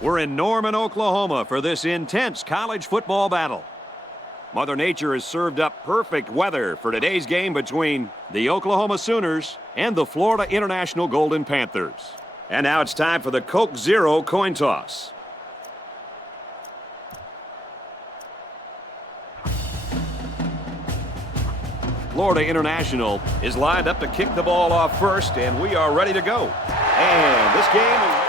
We're in Norman, Oklahoma for this intense college football battle. Mother Nature has served up perfect weather for today's game between the Oklahoma Sooners and the Florida International Golden Panthers. And now it's time for the Coke Zero coin toss. Florida International is lined up to kick the ball off first, and we are ready to go. And this game is...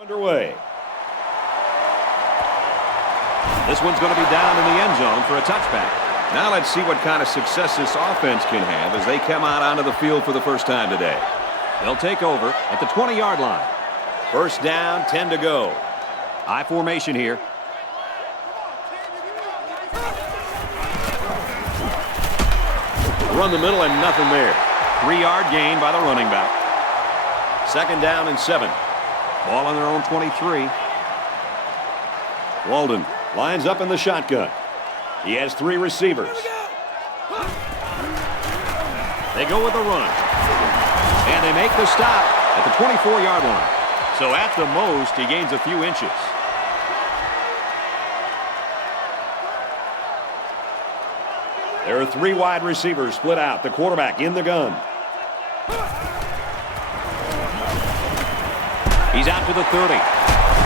underway. This one's going to be down in the end zone for a touchback. Now let's see what kind of success this offense can have as they come out onto the field for the first time today. They'll take over at the 20-yard line. First down, 10 to go. I formation here. Run the middle and nothing there. 3-yard gain by the running back. Second down and 7. Ball on their own 23. Walden lines up in the shotgun. He has 3 receivers. They go with a run. And they make the stop at the 24-yard line. So at the most, he gains a few inches. There are 3 wide receivers split out. The quarterback in the gun. He's out to the 30.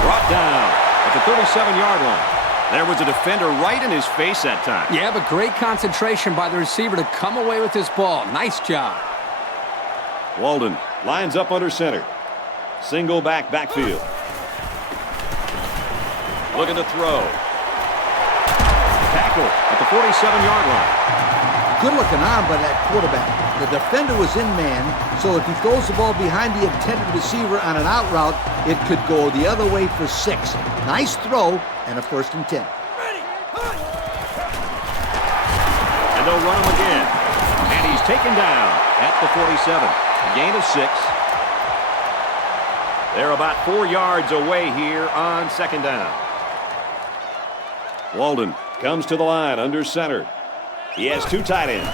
Brought down at the 37-yard line. There was a defender right in his face that time. Yeah, but great concentration by the receiver to come away with this ball. Nice job. Walden lines up under center. Single backfield. Looking to throw. Tackle at the 47-yard line. Good-looking arm by that quarterback. The defender was in man, so if he throws the ball behind the intended receiver on an out route, it could go the other way for 6. Nice throw and a 1st and 10. And they'll run him again. And he's taken down at the 47. A gain of 6. They're about 4 yards away here on second down. Walden comes to the line under center. He has 2 tight ends.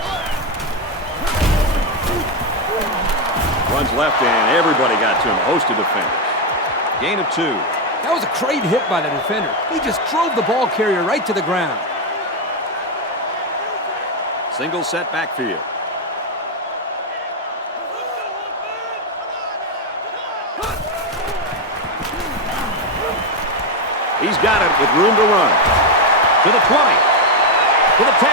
Runs left and everybody got to him. A host of defenders. Gain of 2. That was a great hit by the defender. He just drove the ball carrier right to the ground. Single set backfield. He's got it with room to run. To the 20. To the 10.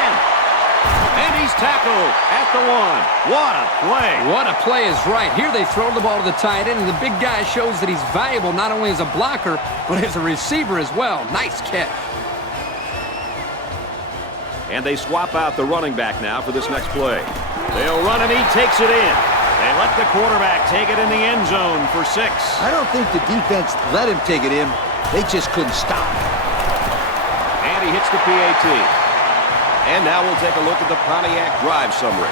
And he's tackled at the 1. What a play. What a play is right. Here they throw the ball to the tight end, and the big guy shows that he's valuable not only as a blocker, but as a receiver as well. Nice catch. And they swap out the running back now for this next play. They'll run and he takes it in. They let the quarterback take it in the end zone for 6. I don't think the defense let him take it in. They just couldn't stop. And he hits the PAT. And now we'll take a look at the Pontiac drive summary.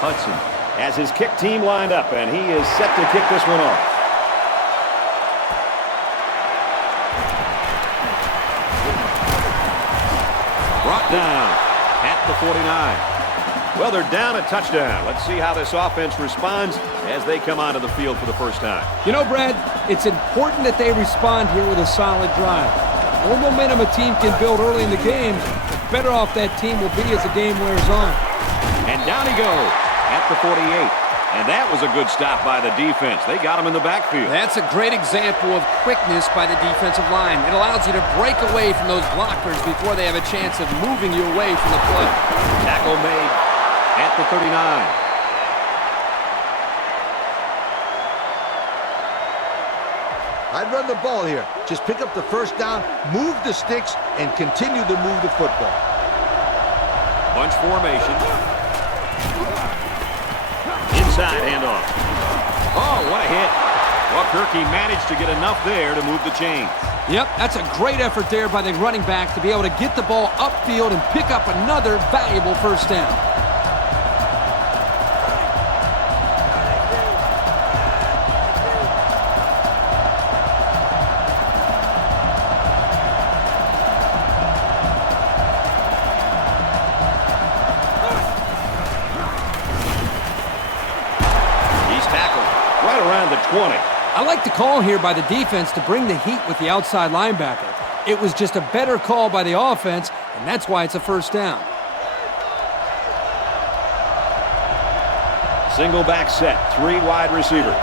Hudson has his kick team lined up, and he is set to kick this one off. Brought down at the 49. Well, they're down a touchdown. Let's see how this offense responds as they come onto the field for the first time. You know, Brad, it's important that they respond here with a solid drive. The more momentum a team can build early in the game, the better off that team will be as the game wears on. And down he goes at the 48. And that was a good stop by the defense. They got him in the backfield. That's a great example of quickness by the defensive line. It allows you to break away from those blockers before they have a chance of moving you away from the play. Tackle made at the 39. I'd run the ball here. Just pick up the first down, move the sticks, and continue to move the football. Bunch formation. Inside handoff. Oh, what a hit. Kirky managed to get enough there to move the chains. Yep, that's a great effort there by the running back to be able to get the ball upfield and pick up another valuable first down. He's tackled right around the 20. I like the call here by the defense to bring the heat with the outside linebacker. It was just a better call by the offense, and that's why it's a first down. Single back set, 3 wide receivers.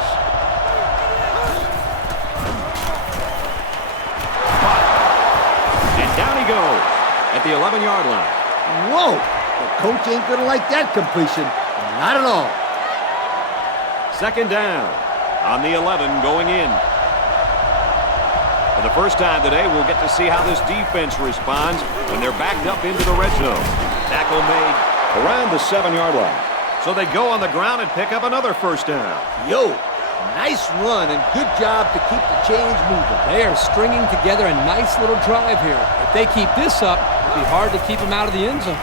And down he goes at the 11-yard line. Whoa! The coach ain't gonna like that completion. Not at all. Second down on the 11 going in. For the first time today, we'll get to see how this defense responds when they're backed up into the red zone. Tackle made around the 7-yard line. So they go on the ground and pick up another first down. Yo, nice run and good job to keep the chains moving. They are stringing together a nice little drive here. If they keep this up, it'll be hard to keep them out of the end zone.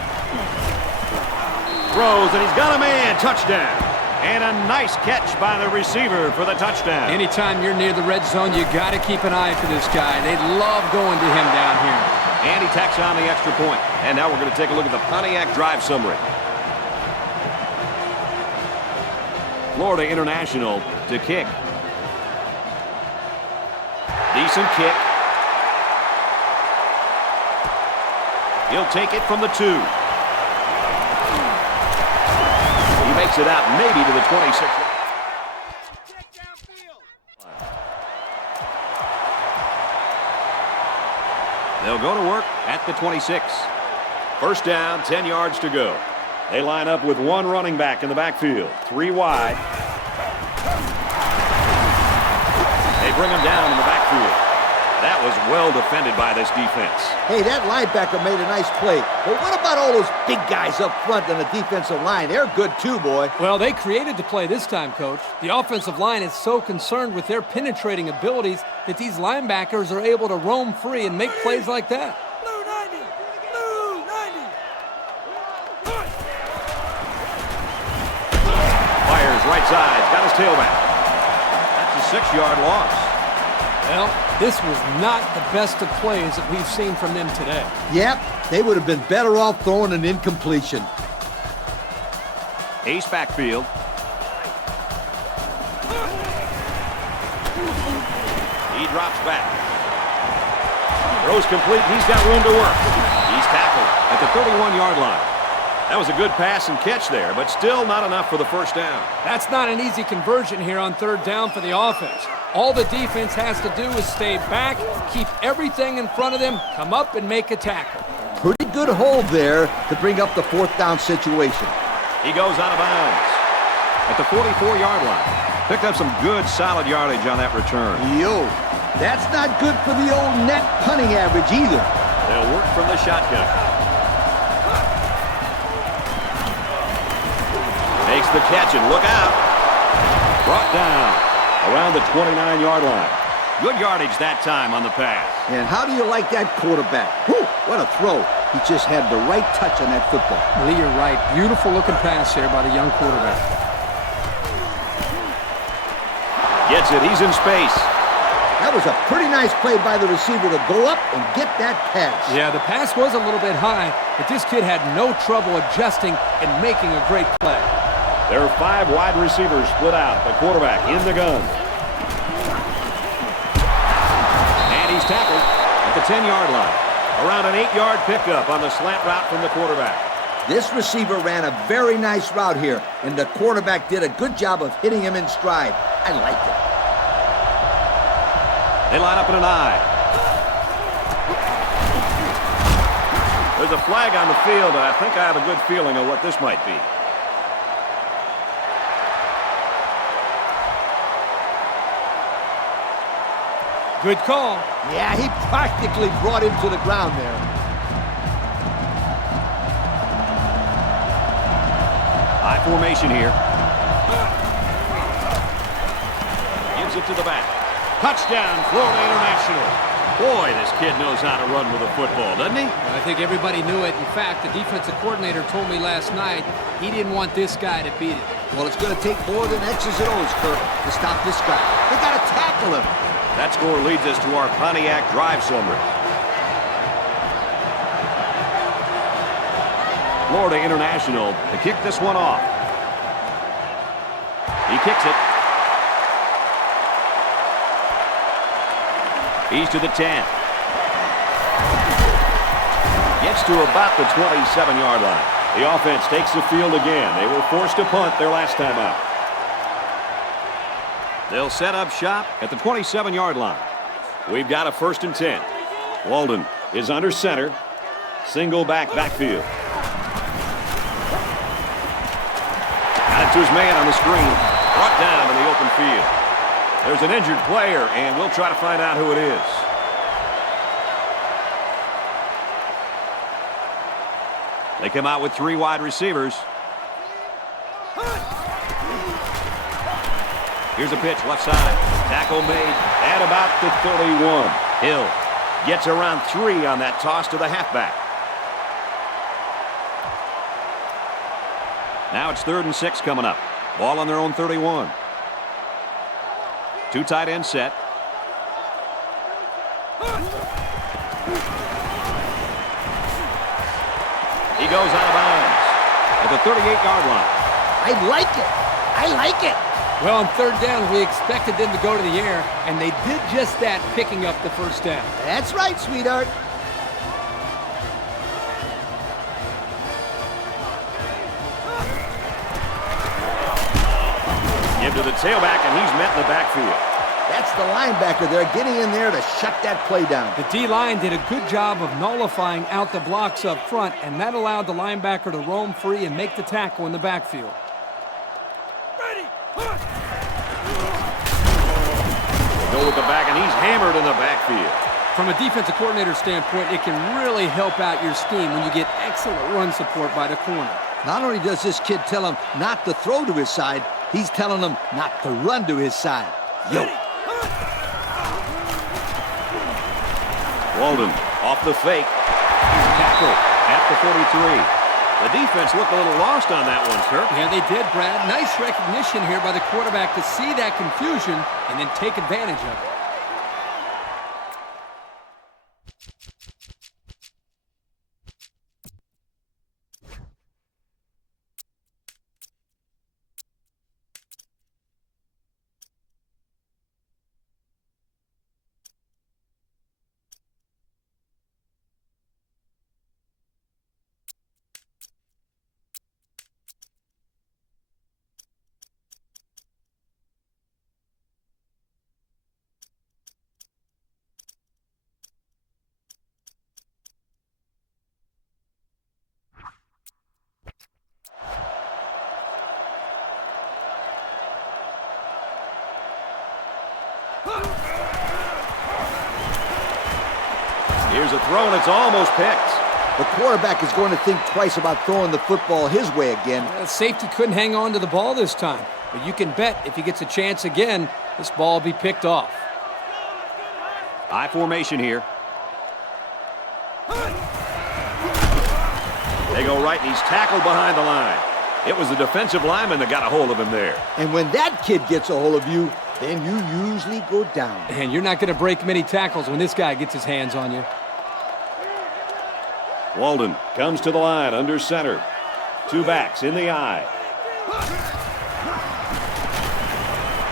Throws, and he's got a man. Touchdown. And a nice catch by the receiver for the touchdown. Anytime you're near the red zone, you got to keep an eye for this guy. They love going to him down here. And he tacks on the extra point. And now we're going to take a look at the Pontiac drive summary. Florida International to kick. Decent kick. He'll take it from the 2. He makes it out maybe to the 26. They'll go to work at the 26. First down, 10 yards to go. They line up with 1 running back in the backfield, 3 wide. They bring him down in the backfield. That was well defended by this defense. Hey, that linebacker made a nice play. But what about all those big guys up front on the defensive line? They're good too, boy. Well, they created the play this time, Coach. The offensive line is so concerned with their penetrating abilities that these linebackers are able to roam free and make plays like that. Blue 90! Blue 90! Fires right side, got his tailback. That's a 6-yard loss. Well, this was not the best of plays that we've seen from them today. Yep, they would have been better off throwing an incompletion. Ace backfield. He drops back. Throws complete. He's got room to work. He's tackled at the 31-yard line. That was a good pass and catch there, but still not enough for the first down. That's not an easy conversion here on third down for the offense. All the defense has to do is stay back, keep everything in front of them, come up and make a tackle. Pretty good hold there to bring up the 4th down situation. He goes out of bounds at the 44-yard line. Picked up some good, solid yardage on that return. Yo, that's not good for the old net punting average either. They'll work from the shotgun. Makes the catch and look out. Brought down around the 29-yard line. Good yardage that time on the pass. And how do you like that quarterback? Whew, what a throw. He just had the right touch on that football. Lee, you're right. Beautiful looking pass there by the young quarterback. Gets it. He's in space. That was a pretty nice play by the receiver to go up and get that pass. Yeah, the pass was a little bit high, but this kid had no trouble adjusting and making a great play. There are 5 wide receivers split out. The quarterback in the gun. And he's tackled at the 10-yard line. Around an 8-yard pickup on the slant route from the quarterback. This receiver ran a very nice route here, and the quarterback did a good job of hitting him in stride. I liked it. They line up in an I. There's a flag on the field, and I think I have a good feeling of what this might be. Good call. Yeah, he practically brought him to the ground there. 5 I formation here. Gives it to the back. Touchdown, Florida International. Boy, this kid knows how to run with a football, doesn't he? Well, I think everybody knew it. In fact, the defensive coordinator told me last night he didn't want this guy to beat it. Well, it's going to take more than X's and O's, Kirk, to stop this guy. They got to tackle him. That score leads us to our Pontiac drive summary. Florida International to kick this one off. He kicks it. He's to the 10. Gets to about the 27-yard line. The offense takes the field again. They were forced to punt their last time out. They'll set up shop at the 27-yard line. We've got a 1st and 10. Walden is under center. Single backfield. Got it to his man on the screen. Brought down in the open field. There's an injured player, and we'll try to find out who it is. They come out with 3 wide receivers. Here's a pitch, left side. Tackle made at about the 31. Hill gets around 3 on that toss to the halfback. Now it's 3rd and 6 coming up. Ball on their own 31. 2 tight end set. He goes out of bounds at the 38-yard line. I like it. I like it. Well, on 3rd down, we expected them to go to the air, and they did just that, picking up the 1st down. That's right, sweetheart. Give to the tailback, and he's met in the backfield. That's the linebacker there getting in there to shut that play down. The D-line did a good job of nullifying out the blocks up front, and that allowed the linebacker to roam free and make the tackle in the backfield. Ready, push! Go with the back, and he's hammered in the backfield. From a defensive coordinator standpoint, it can really help out your scheme when you get excellent run support by the corner. Not only does this kid tell him not to throw to his side, he's telling him not to run to his side. Yo. Walden off the fake. Tackle at the 43. The defense looked a little lost on that one, Kirk. Yeah, they did, Brad. Nice recognition here by the quarterback to see that confusion and then take advantage of it. Here's a throw, and it's almost picked. The quarterback is going to think twice about throwing the football his way again. Safety couldn't hang on to the ball this time, but you can bet if he gets a chance again, this ball will be picked off. I formation here. They go right, and he's tackled behind the line. It was the defensive lineman that got a hold of him there. And when that kid gets a hold of you, then you usually go down. And you're not going to break many tackles when this guy gets his hands on you. Walden comes to the line under center. 2 backs in the eye.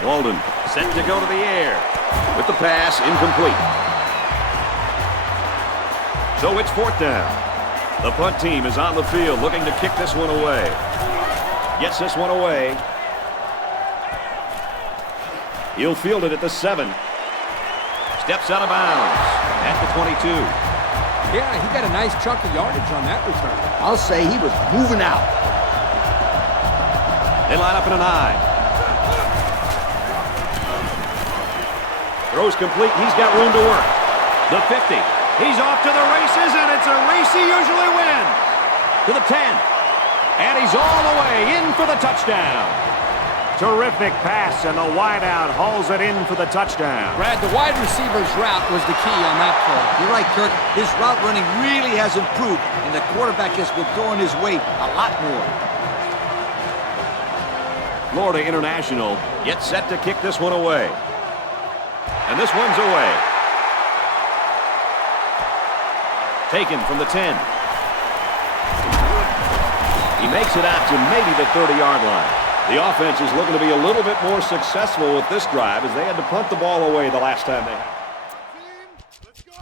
Walden set to go to the air with the pass incomplete. So it's 4th down. The punt team is on the field looking to kick this one away. Gets this one away. He'll field it at the 7. Steps out of bounds at the 22. Yeah, he got a nice chunk of yardage on that return. I'll say he was moving out. They line up in an I. Throws complete. He's got room to work. The 50. He's off to the races, and it's a race he usually wins. To the 10. And he's all the way in for the touchdown. Terrific pass, and the wideout hauls it in for the touchdown. Brad, the wide receiver's route was the key on that play. You're right, Kirk. His route running really has improved, and the quarterback has been throwing his way a lot more. Florida International gets set to kick this one away. And this one's away. Taken from the 10. He makes it out to maybe the 30-yard line. The offense is looking to be a little bit more successful with this drive as they had to punt the ball away the last time they had. Let's go!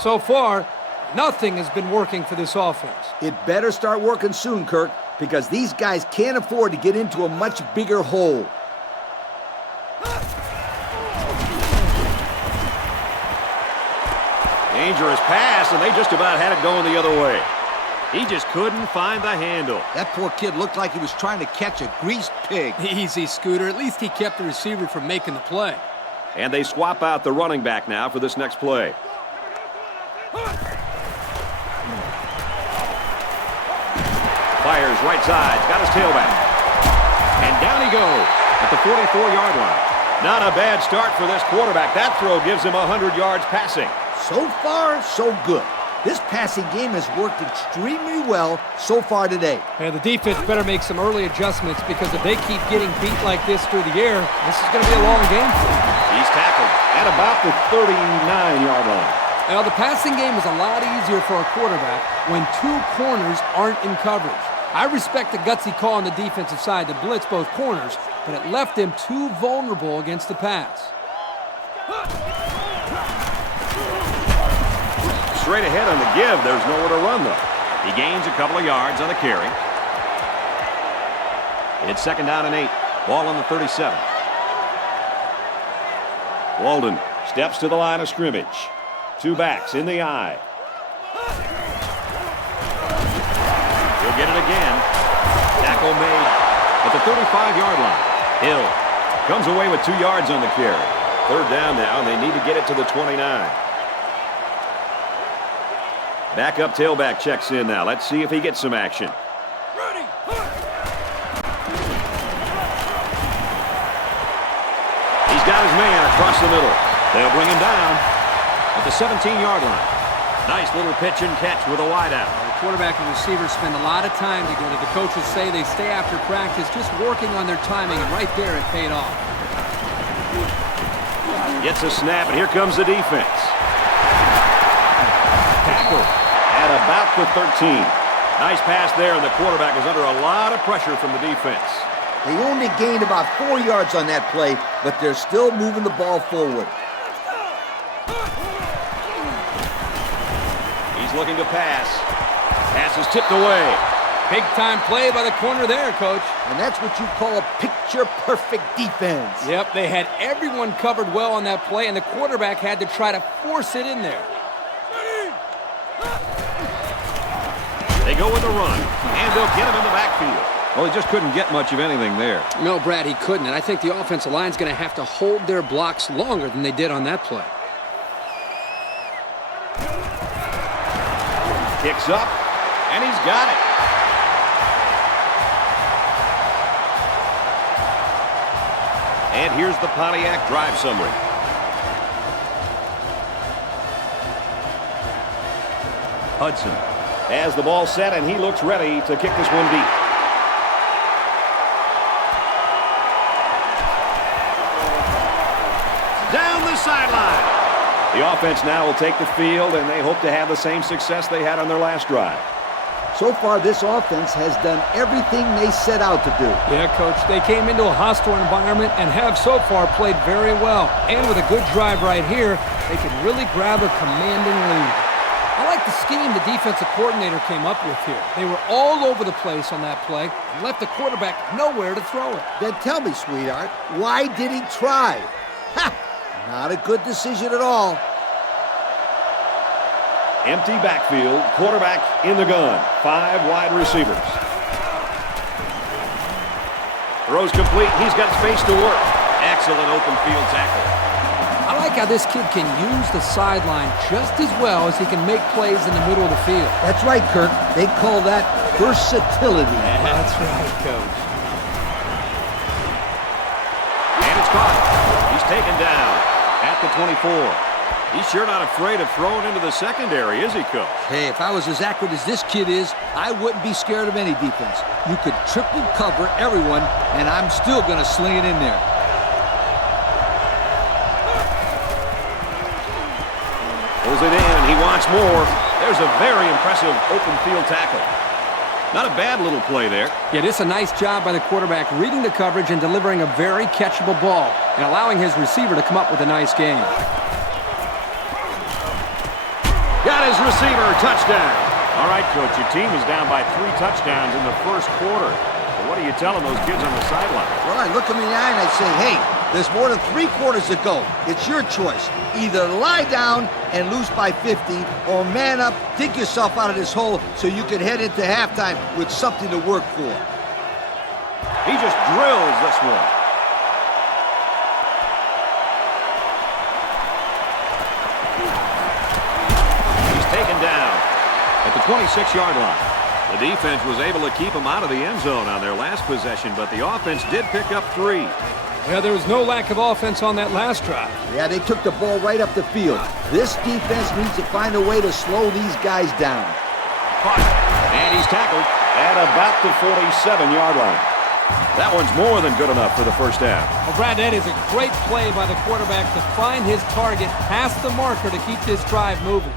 So far, nothing has been working for this offense. It better start working soon, Kirk, because these guys can't afford to get into a much bigger hole. Dangerous pass, and they just about had it going the other way. He just couldn't find the handle. That poor kid looked like he was trying to catch a greased pig. Easy, Scooter. At least he kept the receiver from making the play. And they swap out the running back now for this next play. Fires right side, got his tailback. And down he goes at the 44-yard line. Not a bad start for this quarterback. That throw gives him 100 yards passing. So far, so good. This passing game has worked extremely well so far today. And the defense better make some early adjustments because if they keep getting beat like this through the air, this is going to be a long game for them. He's tackled at about the 39-yard line. Now, the passing game is a lot easier for a quarterback when two corners aren't in coverage. I respect the gutsy call on the defensive side to blitz both corners, but it left them too vulnerable against the pass. Straight ahead on the give, there's nowhere to run, though. He gains a couple of yards on the carry. It's 2nd down and 8. Ball on the 37. Walden steps to the line of scrimmage. Two backs in the eye. He'll get it again. Tackle made at the 35-yard line. Hill comes away with 2 yards on the carry. 3rd down now, and they need to get it to the 29. Backup tailback checks in now. Let's see if he gets some action. Ready! He's got his man across the middle. They'll bring him down at the 17-yard line. Nice little pitch and catch with a wideout. The quarterback and receivers spend a lot of time together. The coaches say they stay after practice just working on their timing, and right there it paid off. Gets a snap, and here comes the defense. Tackle at about the 13. Nice pass there, and the quarterback was under a lot of pressure from the defense. They only gained about 4 yards on that play, but they're still moving the ball forward. He's looking to pass. Pass is tipped away. Big-time play by the corner there, Coach. And that's what you call a picture-perfect defense. Yep, they had everyone covered well on that play, and the quarterback had to try to force it in there. They go with a run, and they'll get him in the backfield. Well, he just couldn't get much of anything there. No, Brad, he couldn't, and I think the offensive line's going to have to hold their blocks longer than they did on that play. Kicks up, and he's got it. And here's the Pontiac drive summary. Hudson has the ball set, and he looks ready to kick this one deep. Down the sideline. The offense now will take the field, and they hope to have the same success they had on their last drive. So far, this offense has done everything they set out to do. Yeah, Coach, they came into a hostile environment and have so far played very well. And with a good drive right here, they can really grab a commanding lead. I like the scheme the defensive coordinator came up with here. They were all over the place on that play and left the quarterback nowhere to throw it. Then tell me, sweetheart, why did he try? Ha! Not a good decision at all. Empty backfield, quarterback in the gun. 5 wide receivers. Throws complete. He's got space to work. Excellent open field tackle. I like how this kid can use the sideline just as well as he can make plays in the middle of the field. That's right, Kirk. They call that versatility. That's right, Coach. And it's caught. He's taken down at the 24. He's sure not afraid of throwing into the secondary, is he, Coach? Hey, if I was as accurate as this kid is, I wouldn't be scared of any defense. You could triple cover everyone, and I'm still going to sling it in there. Pulls it in, and he wants more. There's a very impressive open field tackle. Not a bad little play there. Yeah, this is a nice job by the quarterback reading the coverage and delivering a very catchable ball and allowing his receiver to come up with a nice game. Got his receiver, touchdown. All right, Coach, your team is down by 3 touchdowns in the first quarter. So what are you telling those kids on the sideline? Well, I look them in the eye and I say, hey, there's more than 3 quarters to go. It's your choice. Either lie down and lose by 50 or man up, dig yourself out of this hole so you can head into halftime with something to work for. He just drills this one. Taken down at the 26-yard line. The defense was able to keep him out of the end zone on their last possession, but the offense did pick up 3. Yeah, there was no lack of offense on that last drive. Yeah, they took the ball right up the field. This defense needs to find a way to slow these guys down. And he's tackled at about the 47-yard line. That one's more than good enough for the first down. Well, Brad, that is a great play by the quarterback to find his target past the marker to keep this drive moving.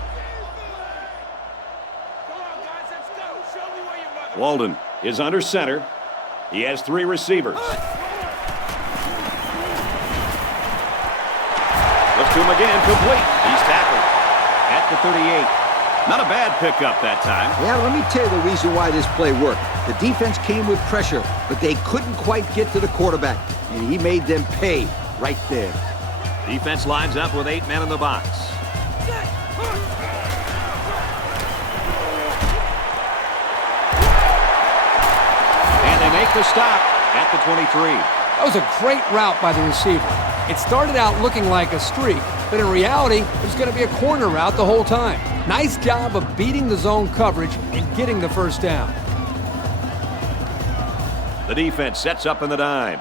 Walden is under center. He has 3 receivers. Looks to him again, complete. He's tackled at the 38. Not a bad pickup that time. Yeah, let me tell you the reason why this play worked. The defense came with pressure, but they couldn't quite get to the quarterback, and he made them pay right there. Defense lines up with 8 men in the box. Make the stop at the 23. That was a great route by the receiver. It started out looking like a streak, but in reality, it was going to be a corner route the whole time. Nice job of beating the zone coverage and getting the first down. The defense sets up in the dime.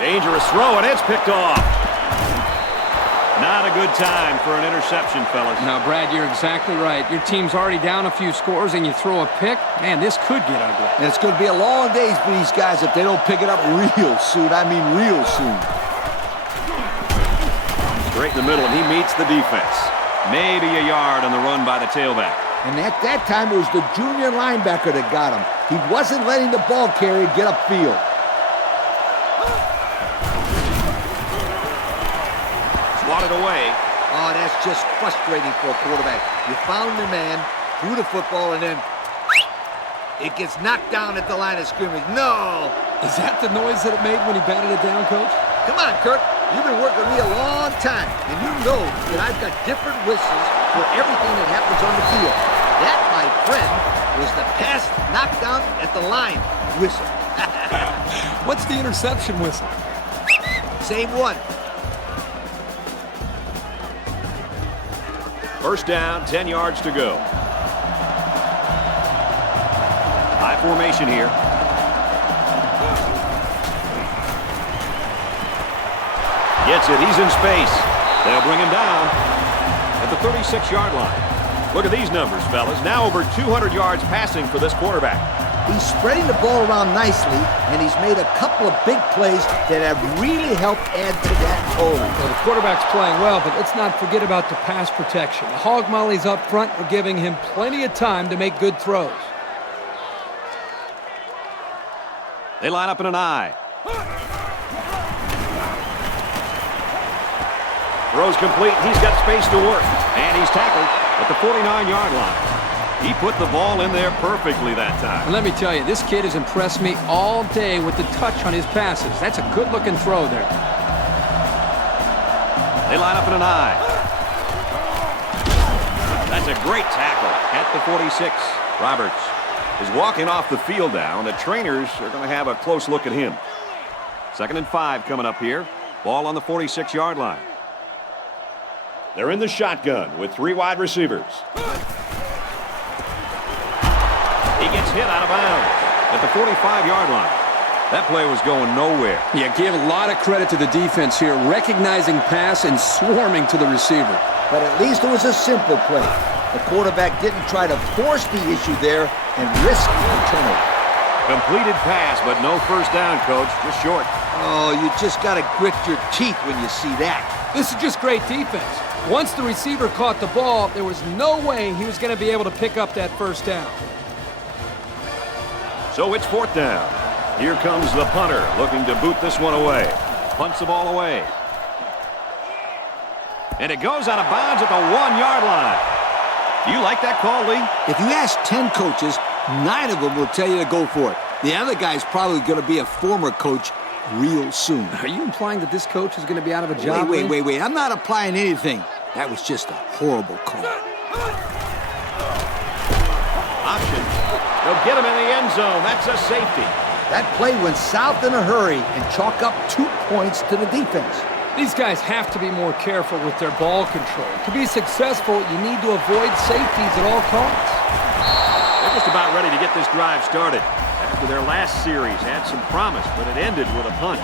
Dangerous throw, and it's picked off. Not a good time for an interception, fellas. Now, Brad, you're exactly right. Your team's already down a few scores, and you throw a pick. Man, this could get ugly. And it's going to be a long day for these guys if they don't pick it up real soon. I mean real soon. Straight in the middle, and he meets the defense. Maybe a yard on the run by the tailback. And at that time, it was the junior linebacker that got him. He wasn't letting the ball carrier get upfield. Swatted away. Oh, that's just frustrating for a quarterback. You found the man, threw the football, and then it gets knocked down at the line of scrimmage. No! Is that the noise that it made when he batted it down, Coach? Come on, Kirk. You've been working with me a long time, and you know that I've got different whistles for everything that happens on the field. That, my friend, was the pass knockdown at the line whistle. What's the interception whistle? Same one. First down, 10 yards to go. High formation here. Gets it. He's in space. They'll bring him down at the 36-yard line. Look at these numbers, fellas. Now over 200 yards passing for this quarterback. He's spreading the ball around nicely, and he's made a couple of big plays that have really helped add to that total. Well, the quarterback's playing well, but let's not forget about the pass protection. The hog mollies up front are giving him plenty of time to make good throws. They line up in an I. Throws complete. He's got space to work. And he's tackled at the 49-yard line. He put the ball in there perfectly that time. And let me tell you, this kid has impressed me all day with the touch on his passes. That's a good-looking throw there. They line up in an I. That's a great tackle at the 46. Roberts is walking off the field now, and the trainers are going to have a close look at him. 2nd and 5 coming up here. Ball on the 46-yard line. They're in the shotgun with 3 wide receivers. He gets hit out of bounds at the 45-yard line. That play was going nowhere. Yeah, give a lot of credit to the defense here, recognizing pass and swarming to the receiver. But at least it was a simple play. The quarterback didn't try to force the issue there and risk the turnover. Completed pass, but no first down, Coach. Just short. Oh, you just got to grit your teeth when you see that. This is just great defense. Once the receiver caught the ball, there was no way he was going to be able to pick up that first down. So it's 4th down. Here comes the punter looking to boot this one away. Punts the ball away. And it goes out of bounds at the 1-yard line. Do you like that call, Lee? If you ask 10 coaches, 9 of them will tell you to go for it. The other guy's probably going to be a former coach real soon. Are you implying that this coach is going to be out of a job? Wait. I'm not applying anything. That was just a horrible call. Option. They'll get him in the end zone. That's a safety. That play went south in a hurry and chalk up 2 points to the defense. These guys have to be more careful with their ball control. To be successful, you need to avoid safeties at all costs. They're just about ready to get this drive started. After their last series had some promise, but it ended with a punt.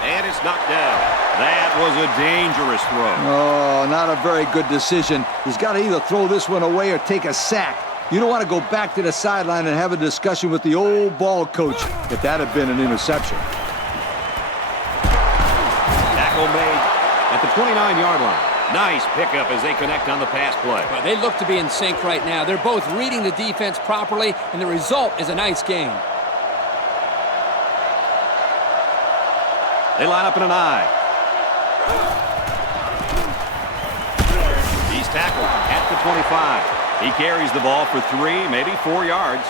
And it's knocked down. That was a dangerous throw. Oh, not a very good decision. He's got to either throw this one away or take a sack. You don't want to go back to the sideline and have a discussion with the old ball coach if that had been an interception. Tackle made at the 29-yard line. Nice pickup as they connect on the pass play. Well, they look to be in sync right now. They're both reading the defense properly, and the result is a nice game. They line up in an I. He's tackled at the 25. He carries the ball for 3, maybe 4 yards.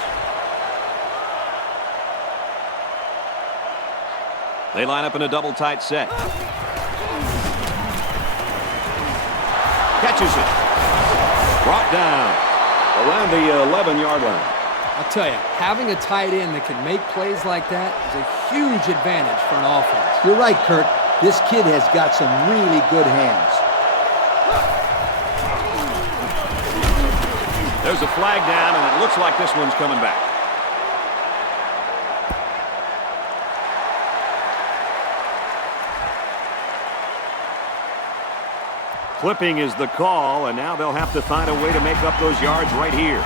They line up in a double tight set. Catches it. Brought down around the 11-yard line. I'll tell you, having a tight end that can make plays like that is a huge advantage for an offense. You're right, Kurt. This kid has got some really good hands. There's a flag down, and it looks like this one's coming back. Clipping is the call, and now they'll have to find a way to make up those yards right here.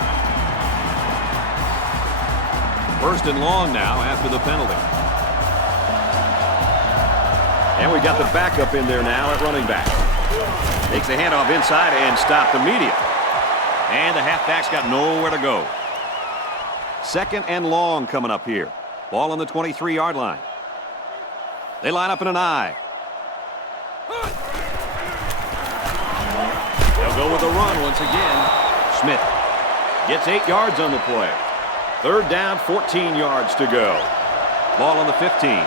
First and long now after the penalty. And we got the backup in there now at running back. Takes the handoff inside and stopped immediately. And the halfback's got nowhere to go. Second and long coming up here. Ball on the 23-yard line. They line up in an I. They'll go with a run once again. Smith gets 8 yards on the play. Third down, 14 yards to go. Ball on the 15.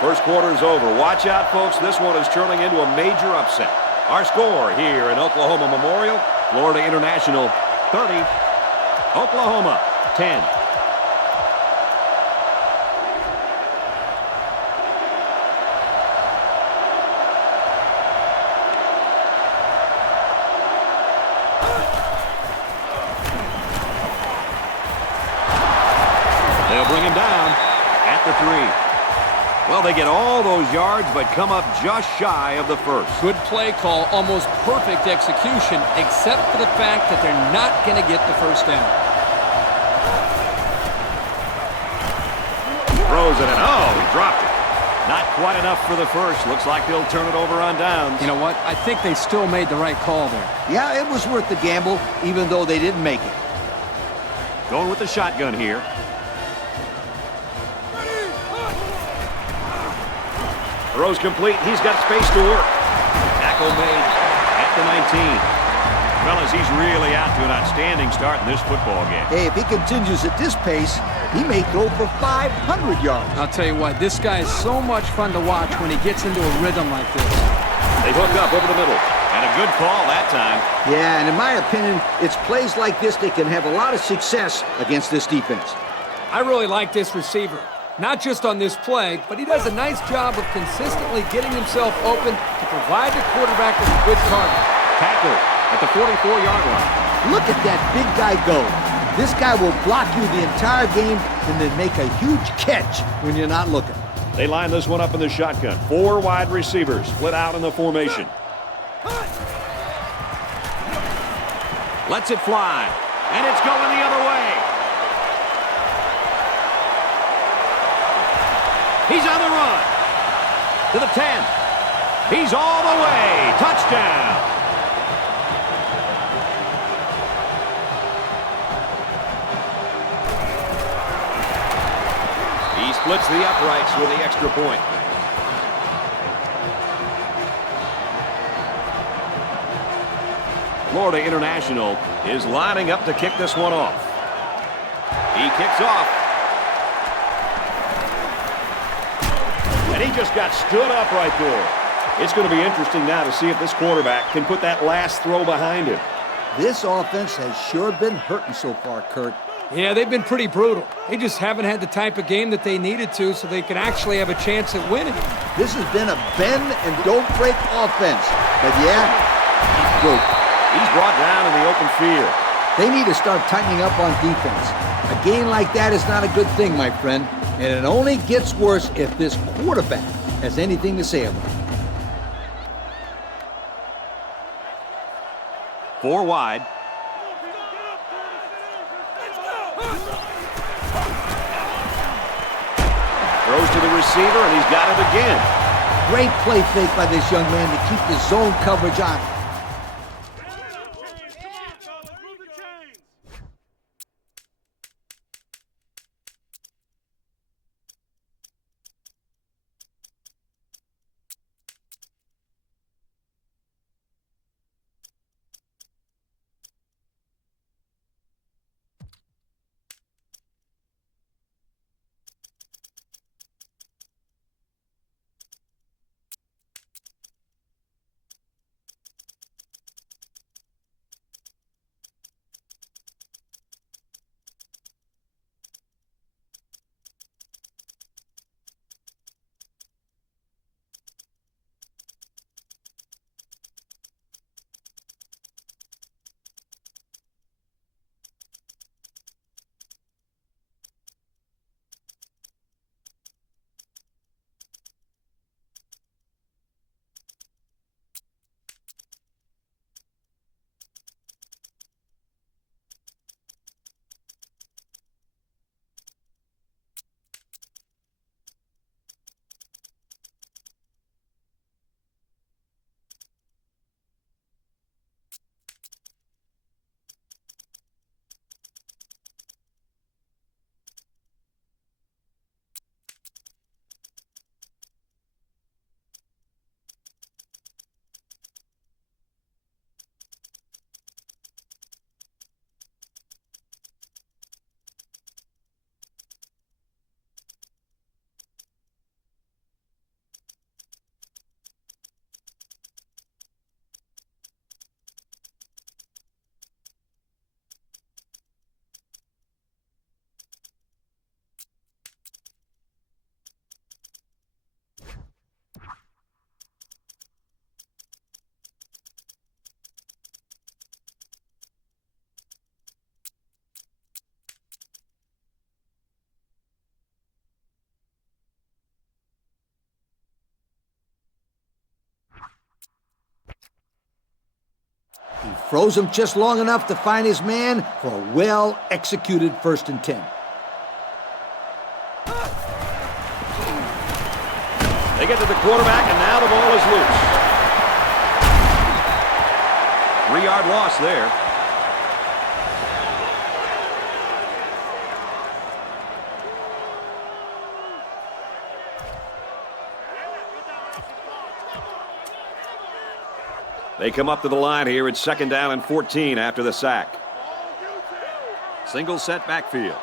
First quarter is over. Watch out, folks. This one is turning into a major upset. Our score here in Oklahoma Memorial, Florida International 30, Oklahoma 10. They'll bring him down at the 3. Well, they get all those yards, but come up just shy of the first. Good play call, almost perfect execution, except for the fact that they're not going to get the first down. Throws it, and oh, he dropped it. Not quite enough for the first. Looks like they'll turn it over on downs. You know what? I think they still made the right call there. Yeah, it was worth the gamble, even though they didn't make it. Going with the shotgun here. Throws complete. He's got space to work. Tackle made at the 19. Fellas, he's really out to an outstanding start in this football game. Hey, if he continues at this pace, he may throw for 500 yards. I'll tell you what, this guy is so much fun to watch when he gets into a rhythm like this. They hook up over the middle. And a good call that time. Yeah, and in my opinion, it's plays like this that can have a lot of success against this defense. I really like this receiver. Not just on this play, but he does a nice job of consistently getting himself open to provide the quarterback with a good target. Tackle at the 44-yard line. Look at that big guy go. This guy will block you the entire game and then make a huge catch when you're not looking. They line this one up in the shotgun. 4 wide receivers split out in the formation. Lets it fly. And it's going the other way. He's on the run. To the 10. He's all the way. Touchdown. He splits the uprights with the extra point. Florida International is lining up to kick this one off. He kicks off. And he just got stood up right there. It's going to be interesting now to see if this quarterback can put that last throw behind him. This offense has sure been hurting so far, Kurt. Yeah, they've been pretty brutal. They just haven't had the type of game that they needed to so they can actually have a chance at winning. This has been a bend and don't break offense. But yeah, he's broke. He's brought down in the open field. They need to start tightening up on defense. A game like that is not a good thing, my friend. And it only gets worse if this quarterback has anything to say about it. 4 wide. Throws to the receiver, and he's got it again. Great play fake by this young man to keep the zone coverage on. Froze him just long enough to find his man for a well-executed 1st and 10. They get to the quarterback, and now the ball is loose. 3-yard loss there. They come up to the line here. It's 2nd down and 14 after the sack. Single set backfield.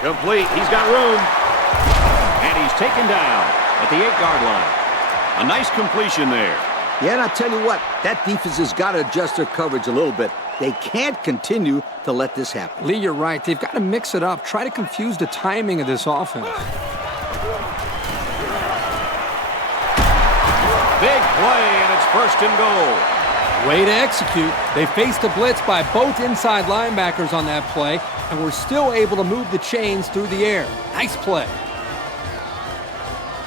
Complete. He's got room. And he's taken down at the 8-yard line. A nice completion there. Yeah, and I'll tell you what, that defense has got to adjust their coverage a little bit. They can't continue to let this happen. Lee, you're right. They've got to mix it up. Try to confuse the timing of this offense. Big play, and it's 1st and goal. Way to execute. They faced a blitz by both inside linebackers on that play, and were still able to move the chains through the air. Nice play.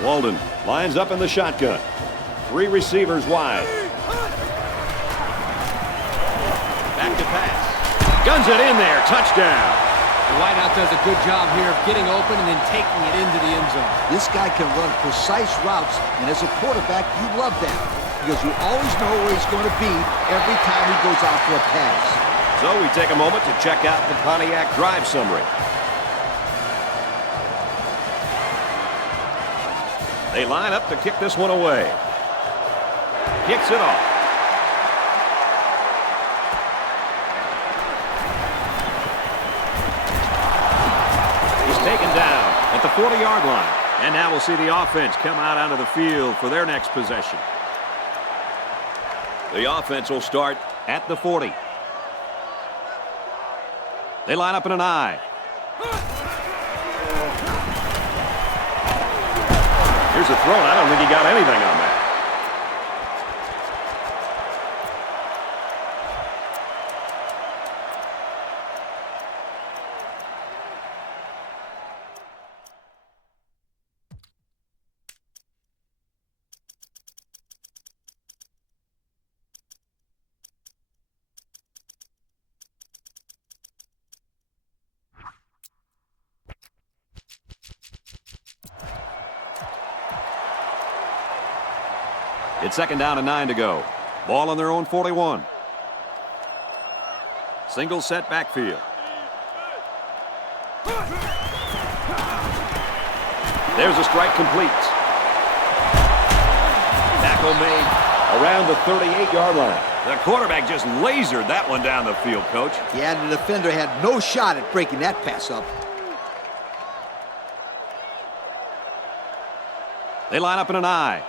Walden lines up in the shotgun. 3 receivers wide. Back to pass. Guns it in there. Touchdown. The wideout does a good job here of getting open and then taking it into the end zone. This guy can run precise routes, and as a quarterback, you love that because you always know where he's going to be every time he goes out for a pass. So we take a moment to check out the Pontiac drive summary. They line up to kick this one away. Kicks it off. He's taken down at the 40-yard line. And now we'll see the offense come out onto the field for their next possession. The offense will start at the 40. They line up in an I. Here's a throw. I don't think he got anything on that. It's 2nd down and 9 to go. Ball on their own 41. Single set backfield. There's a strike complete. Tackle made around the 38-yard line. The quarterback just lasered that one down the field, Coach. Yeah, the defender had no shot at breaking that pass up. They line up in an I.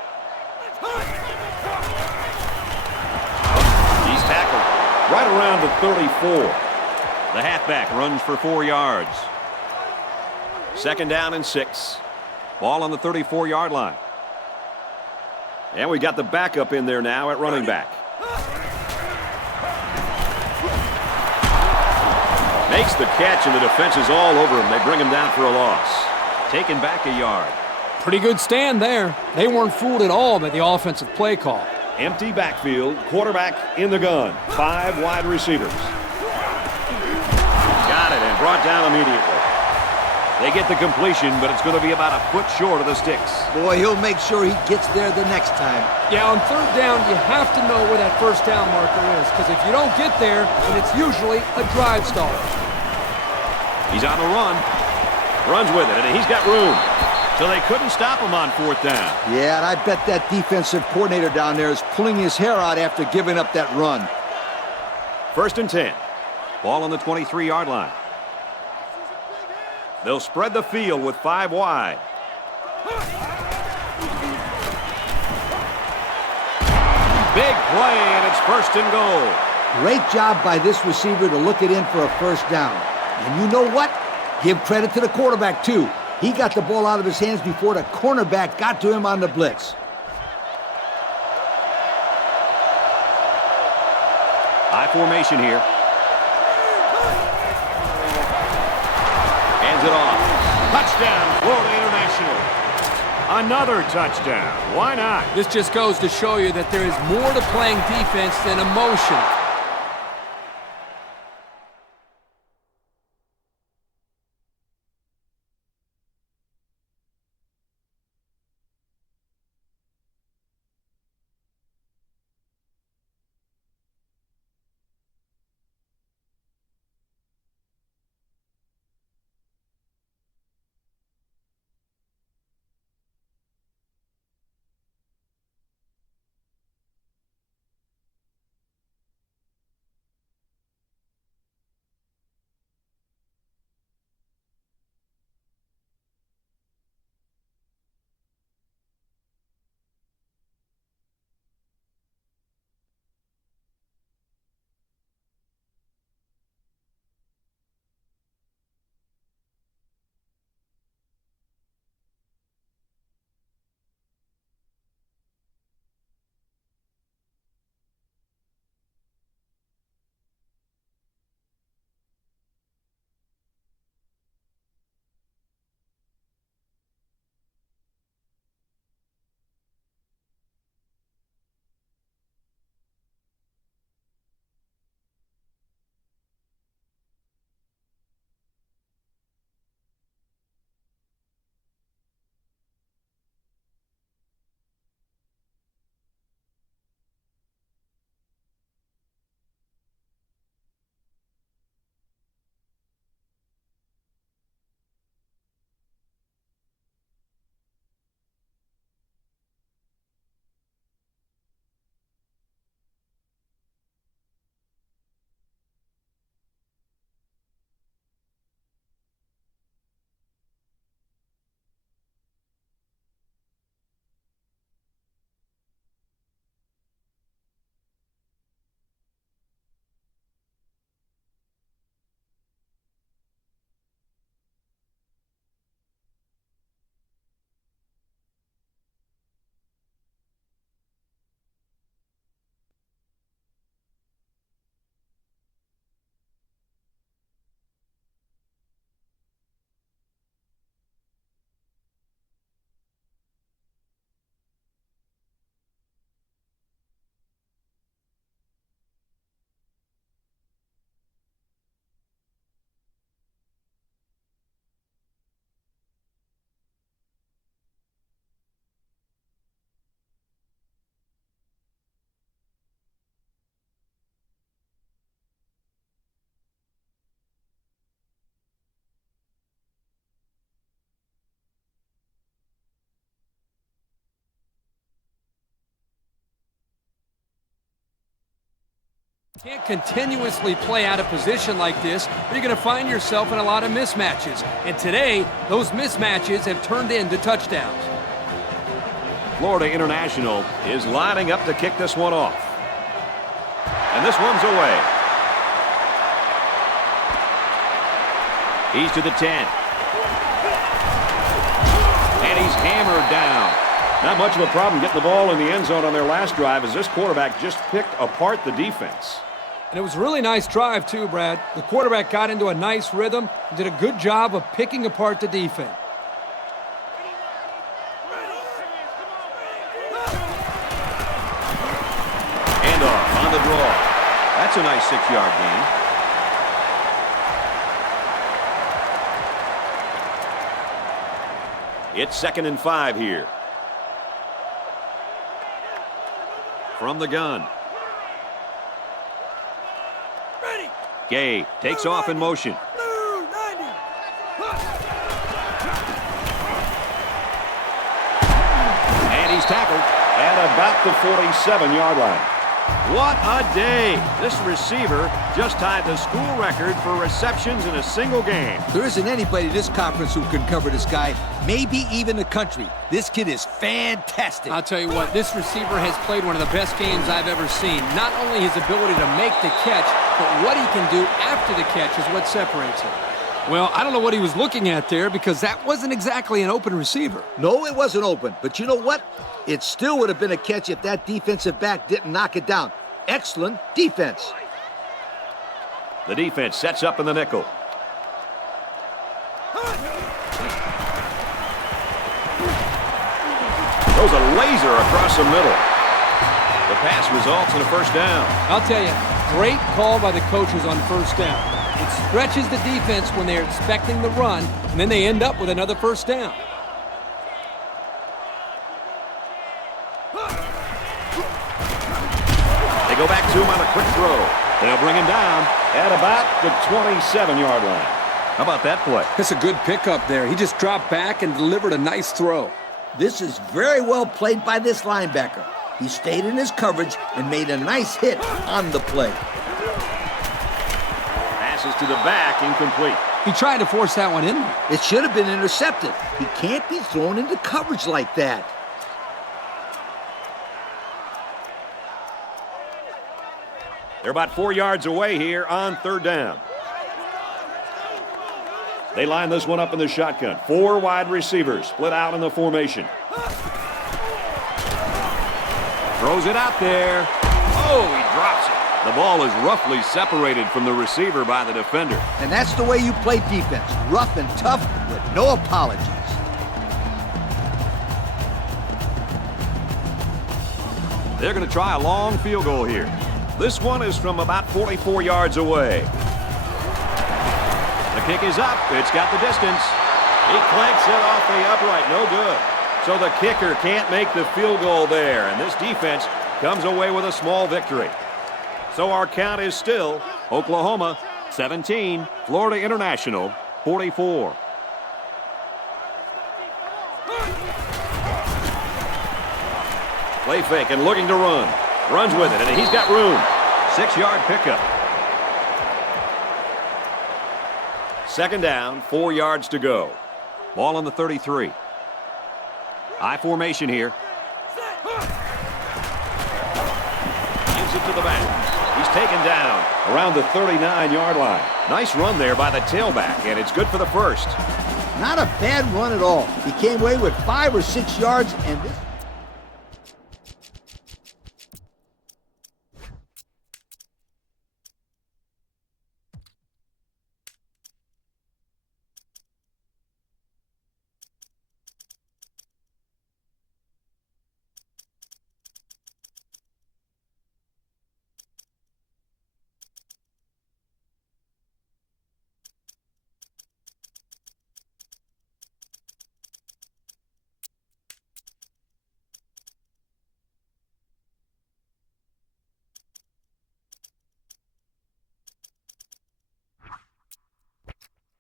He's tackled right around the 34. The halfback runs for 4 yards. 2nd down and 6. Ball on the 34-yard line. And we got the backup in there now at running back. Makes the catch, and the defense is all over him. They bring him down for a loss. Taken back a yard. Pretty good stand there. They weren't fooled at all by the offensive play call. Empty backfield, quarterback in the gun. 5 wide receivers. Got it and brought down immediately. They get the completion, but it's going to be about a foot short of the sticks. Boy, he'll make sure he gets there the next time. Yeah, on 3rd down, you have to know where that 1st down marker is, because if you don't get there, then it's usually a drive stall. He's on the run. Runs with it, and he's got room. So they couldn't stop him on 4th down. Yeah, and I bet that defensive coordinator down there is pulling his hair out after giving up that run. 1st and 10. Ball on the 23-yard line. They'll spread the field with 5 wide. Big play, and it's 1st and goal. Great job by this receiver to look it in for a 1st down. And you know what? Give credit to the quarterback, too. He got the ball out of his hands before the cornerback got to him on the blitz. High formation here. Hands it off. Touchdown, Florida International. Another touchdown. Why not? This just goes to show you that there is more to playing defense than emotion. Can't continuously play out of position like this, or you're going to find yourself in a lot of mismatches. And today, those mismatches have turned into touchdowns. Florida International is lining up to kick this one off. And this one's away. He's to the 10. And he's hammered down. Not much of a problem getting the ball in the end zone on their last drive as this quarterback just picked apart the defense. And it was a really nice drive, too, Brad. The quarterback got into a nice rhythm and did a good job of picking apart the defense. Handoff on the draw. That's a nice 6-yard gain. It's 2nd and 5 here. From the gun. Gay takes off in motion. And he's tackled at about the 47-yard line. What a day! This receiver just tied the school record for receptions in a single game. There isn't anybody in this conference who can cover this guy, maybe even the country. This kid is fantastic. I'll tell you what, this receiver has played one of the best games I've ever seen. Not only his ability to make the catch, but what he can do after the catch is what separates him. Well, I don't know what he was looking at there because that wasn't exactly an open receiver. No, it wasn't open. But you know what? It still would have been a catch if that defensive back didn't knock it down. Excellent defense. The defense sets up in the nickel. Throws a laser across the middle. The pass results in a first down. I'll tell you, great call by the coaches on first down. It stretches the defense when they're expecting the run, and then they end up with another first down. They go back to him on a quick throw. They'll bring him down at about the 27-yard line. How about that play? That's a good pickup there. He just dropped back and delivered a nice throw. This is very well played by this linebacker. He stayed in his coverage and made a nice hit on the play. Passes to the back, incomplete. He tried to force that one in. It should have been intercepted. He can't be thrown into coverage like that. They're about 4 yards away here on third down. They line this one up in the shotgun. 4 wide receivers split out in the formation. Throws it out there. Oh, he drops it. The ball is roughly separated from the receiver by the defender. And that's the way you play defense. Rough and tough with no apologies. They're going to try a long field goal here. This one is from about 44 yards away. The kick is up. It's got the distance. He clanks it off the upright. No good. So the kicker can't make the field goal there. And this defense comes away with a small victory. So our count is still Oklahoma 17, Florida International 44. Play fake and looking to run. Runs with it, and he's got room. 6-yard pickup. Second down, 4 yards to go. Ball on the 33. I formation here. Gives it to the back. He's taken down around the 39-yard line. Nice run there by the tailback, and it's good for the first. Not a bad run at all. He came away with 5 or 6 yards, and this...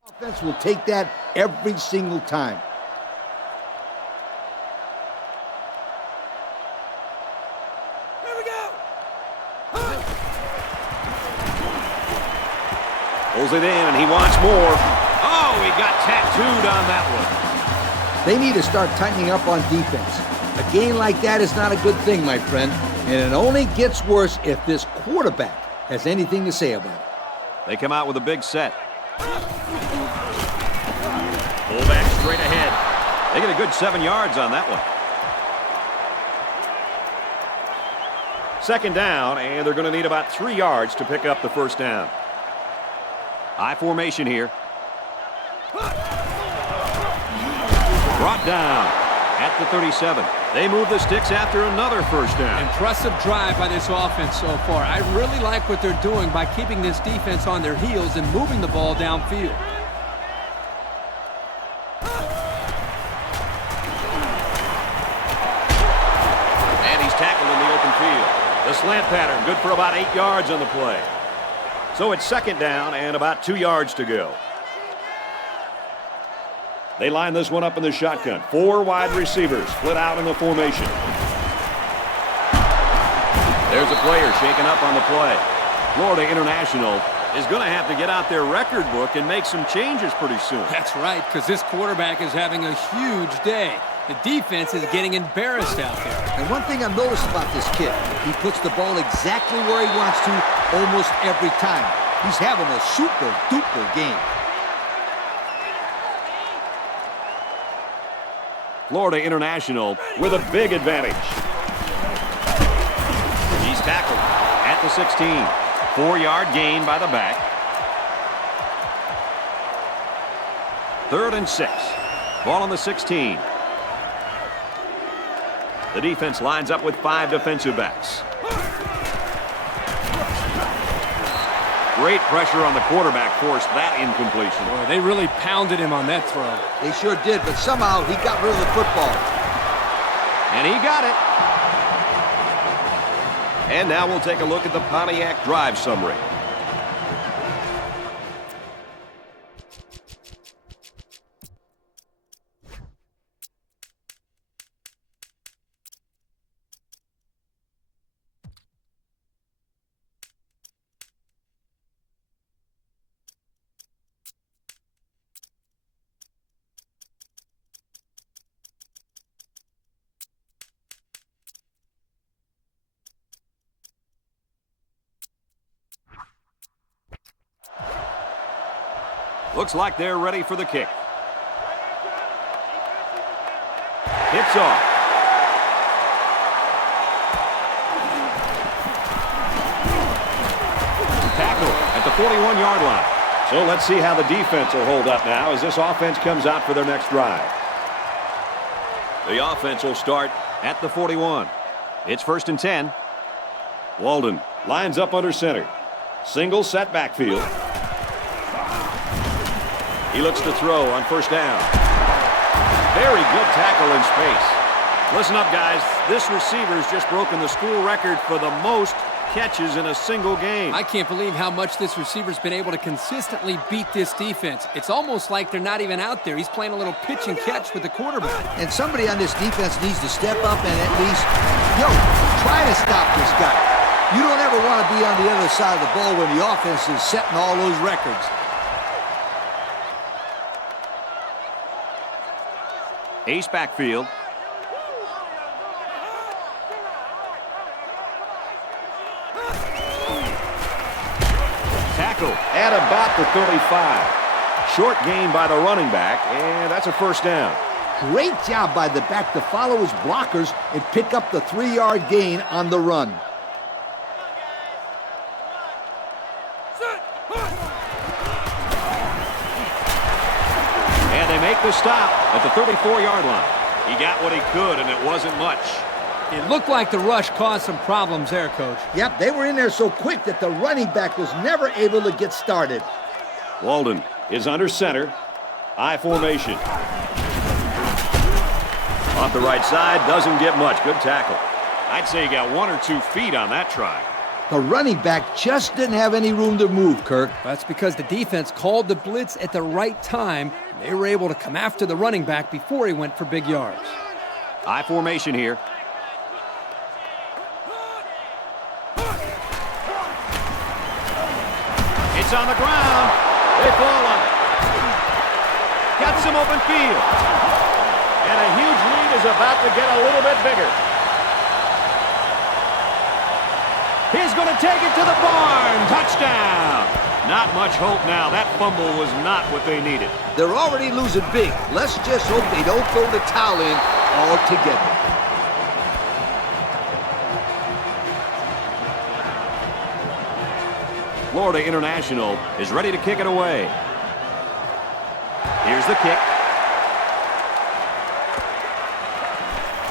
Offense will take that every single time. Here we go. Pulls it in, and he wants more. Oh, he got tattooed on that one. They need to start tightening up on defense. A game like that is not a good thing, my friend, and it only gets worse if this quarterback has anything to say about it. They come out with a big set. Pull back straight ahead. They get a good 7 yards on that one. Second down, and they're going to need about 3 yards to pick up the first down. I formation here. Brought down at the 37. They move the sticks after another first down. Impressive drive by this offense so far. I really like what they're doing by keeping this defense on their heels and moving the ball downfield. And he's tackled in the open field. The slant pattern, good for about 8 yards on the play. So it's second down and about 2 yards to go. They line this one up in the shotgun. 4 wide receivers split out in the formation. There's a player shaken up on the play. Florida International is going to have to get out their record book and make some changes pretty soon. That's right, because this quarterback is having a huge day. The defense is getting embarrassed out there. And one thing I've noticed about this kid, he puts the ball exactly where he wants to almost every time. He's having a super-duper game. Florida International with a big advantage. He's tackled at the 16. 4-yard gain by the back. 3rd and 6. Ball on the 16. The defense lines up with 5 defensive backs. Great pressure on the quarterback forced that incompletion. Boy, they really pounded him on that throw. They sure did, but somehow he got rid of the football. And he got it. And now we'll take a look at the Pontiac drive summary. Looks like they're ready for the kick. It's off. Tackle at the 41-yard line. So let's see how the defense will hold up now as this offense comes out for their next drive. The offense will start at the 41. It's 1st and 10. Walden lines up under center. Single set backfield. He looks to throw on 1st down. Very good tackle in space. Listen up, guys. This receiver's just broken the school record for the most catches in a single game. I can't believe how much this receiver's been able to consistently beat this defense. It's almost like they're not even out there. He's playing a little pitch and catch with the quarterback. And somebody on this defense needs to step up and at least, try to stop this guy. You don't ever want to be on the other side of the ball when the offense is setting all those records. Ace backfield. Tackle at about the 35. Short gain by the running back, and that's a 1st down. Great job by the back to follow his blockers and pick up the 3-yard gain on the run. And they make the stop at the 34-yard line. He got what he could, and it wasn't much. It looked like the rush caused some problems there, Coach. Yep, they were in there so quick that the running back was never able to get started. Walden is under center. I formation. Off the right side, doesn't get much. Good tackle. I'd say he got 1 or 2 feet on that try. The running back just didn't have any room to move, Kirk. That's because the defense called the blitz at the right time. They were able to come after the running back before he went for big yards. I formation here. It's on the ground. They fall on it. Got some open field. And a huge lead is about to get a little bit bigger. He's going to take it to the barn. Touchdown. Not much hope now. That fumble was not what they needed. They're already losing big. Let's just hope they don't throw the towel in altogether. Florida International is ready to kick it away. Here's the kick.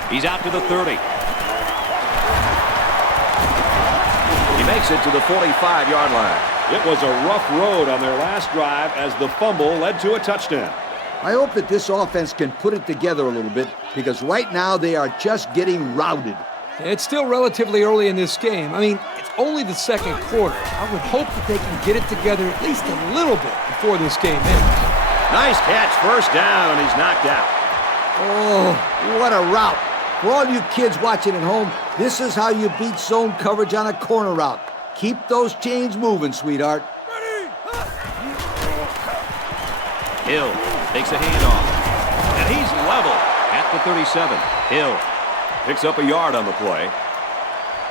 He's out to the 30. He makes it to the 45-yard line. It was a rough road on their last drive as the fumble led to a touchdown. I hope that this offense can put it together a little bit because right now they are just getting routed. It's still relatively early in this game. I mean, it's only the 2nd quarter. I would hope that they can get it together at least a little bit before this game ends. Nice catch, 1st down, and he's knocked out. Oh, what a route. For all you kids watching at home, this is how you beat zone coverage on a corner route. Keep those chains moving, sweetheart. Hill takes a handoff, and he's level at the 37. Hill picks up a yard on the play.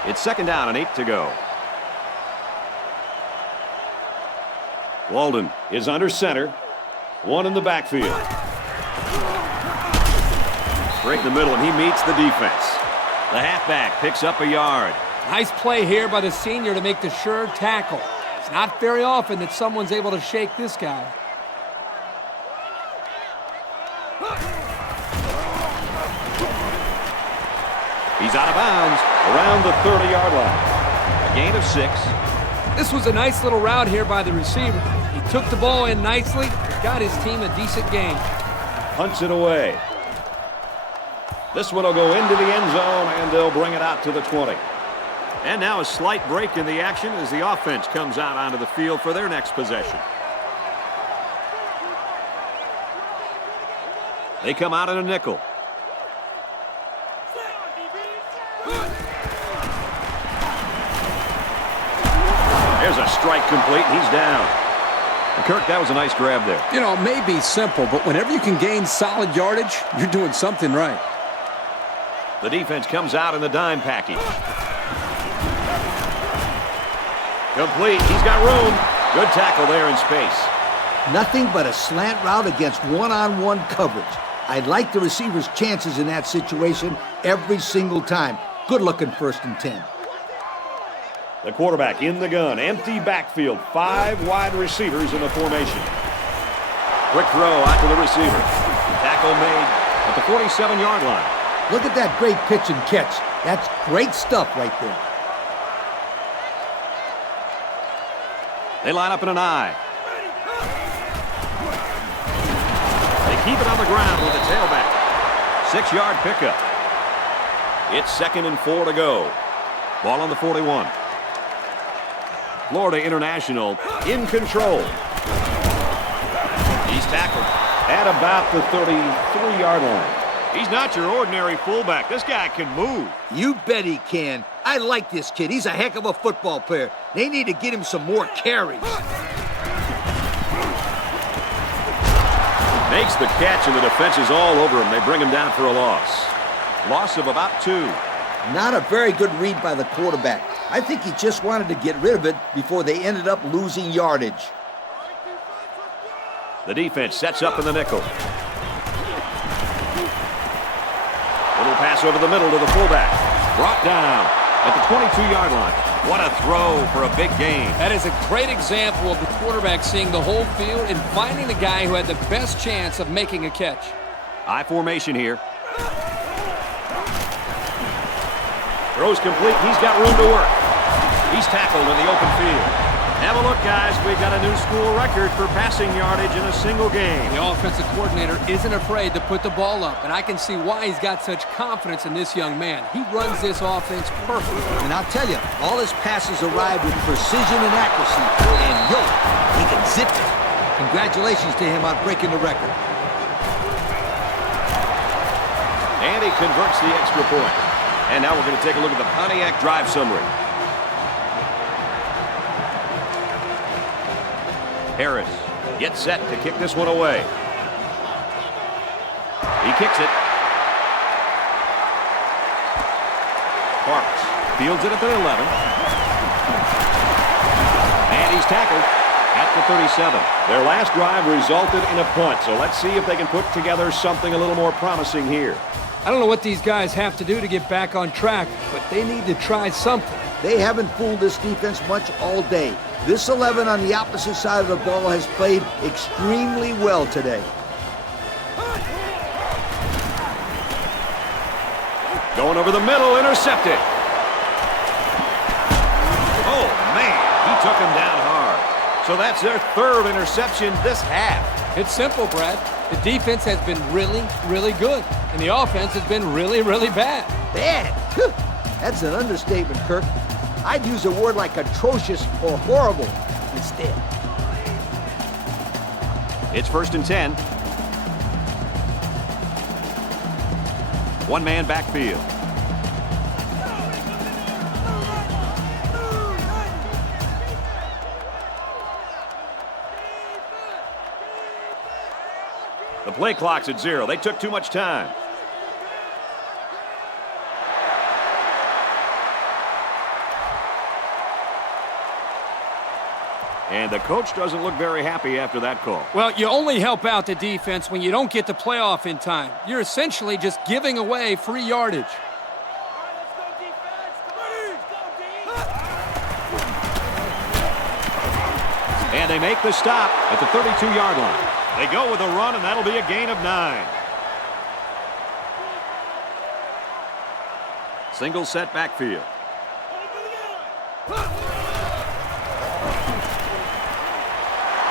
It's 2nd down and 8 to go. Walden is under center. 1 in the backfield. Break in the middle, and he meets the defense. The halfback picks up a yard. Nice play here by the senior to make the sure tackle. It's not very often that someone's able to shake this guy. He's out of bounds around the 30-yard line. A gain of 6. This was a nice little route here by the receiver. He took the ball in nicely, got his team a decent gain. Punts it away. This one will go into the end zone, and they'll bring it out to the 20. And now a slight break in the action as the offense comes out onto the field for their next possession. They come out in a nickel. There's a strike complete, and he's down. And Kirk, that was a nice grab there. You know, it may be simple, but whenever you can gain solid yardage, you're doing something right. The defense comes out in the dime package. Complete. He's got room. Good tackle there in space. Nothing but a slant route against one-on-one coverage. I like the receiver's chances in that situation every single time. Good-looking 1st and 10. The quarterback in the gun. Empty backfield. 5 wide receivers in the formation. Quick throw out to the receiver. Tackle made at the 47-yard line. Look at that great pitch and catch. That's great stuff right there. They line up in an I. They keep it on the ground with the tailback. 6-yard pickup. It's 2nd and 4 to go. Ball on the 41. Florida International in control. He's tackled at about the 33-yard line. He's not your ordinary fullback. This guy can move. You bet he can. I like this kid. He's a heck of a football player. They need to get him some more carries. Makes the catch, and the defense is all over him. They bring him down for a loss. Loss of about 2. Not a very good read by the quarterback. I think he just wanted to get rid of it before they ended up losing yardage. The defense sets up in the nickel. Little pass over the middle to the fullback. Brought down at the 22-yard line. What a throw for a big gain. That is a great example of the quarterback seeing the whole field and finding the guy who had the best chance of making a catch. I formation here. Throws complete. He's got room to work. He's tackled in the open field. Have a look, guys. We've got a new school record for passing yardage in a single game. The offensive coordinator isn't afraid to put the ball up, and I can see why he's got such confidence in this young man. He runs this offense perfectly. And I'll tell you, all his passes arrive with precision and accuracy. And yo, he can zip it. Congratulations to him on breaking the record. And he converts the extra point. And now we're going to take a look at the Pontiac drive summary. Harris gets set to kick this one away. He kicks it. Parks fields it at the 11. And he's tackled at the 37. Their last drive resulted in a punt, so let's see if they can put together something a little more promising here. I don't know what these guys have to do to get back on track, but they need to try something. They haven't fooled this defense much all day. This 11 on the opposite side of the ball has played extremely well today. Going over the middle, intercepted. Oh, man, he took him down hard. So that's their 3rd interception this half. It's simple, Brad. The defense has been really, really good, and the offense has been really, really bad. Bad? That's an understatement, Kirk. I'd use a word like atrocious or horrible instead. It's 1st and 10. One man backfield. The play clock's at 0. They took too much time. And the coach doesn't look very happy after that call. Well, you only help out the defense when you don't get the playoff in time. You're essentially just giving away free yardage. And they make the stop at the 32-yard line. They go with a run, and that'll be a gain of 9. Single set backfield.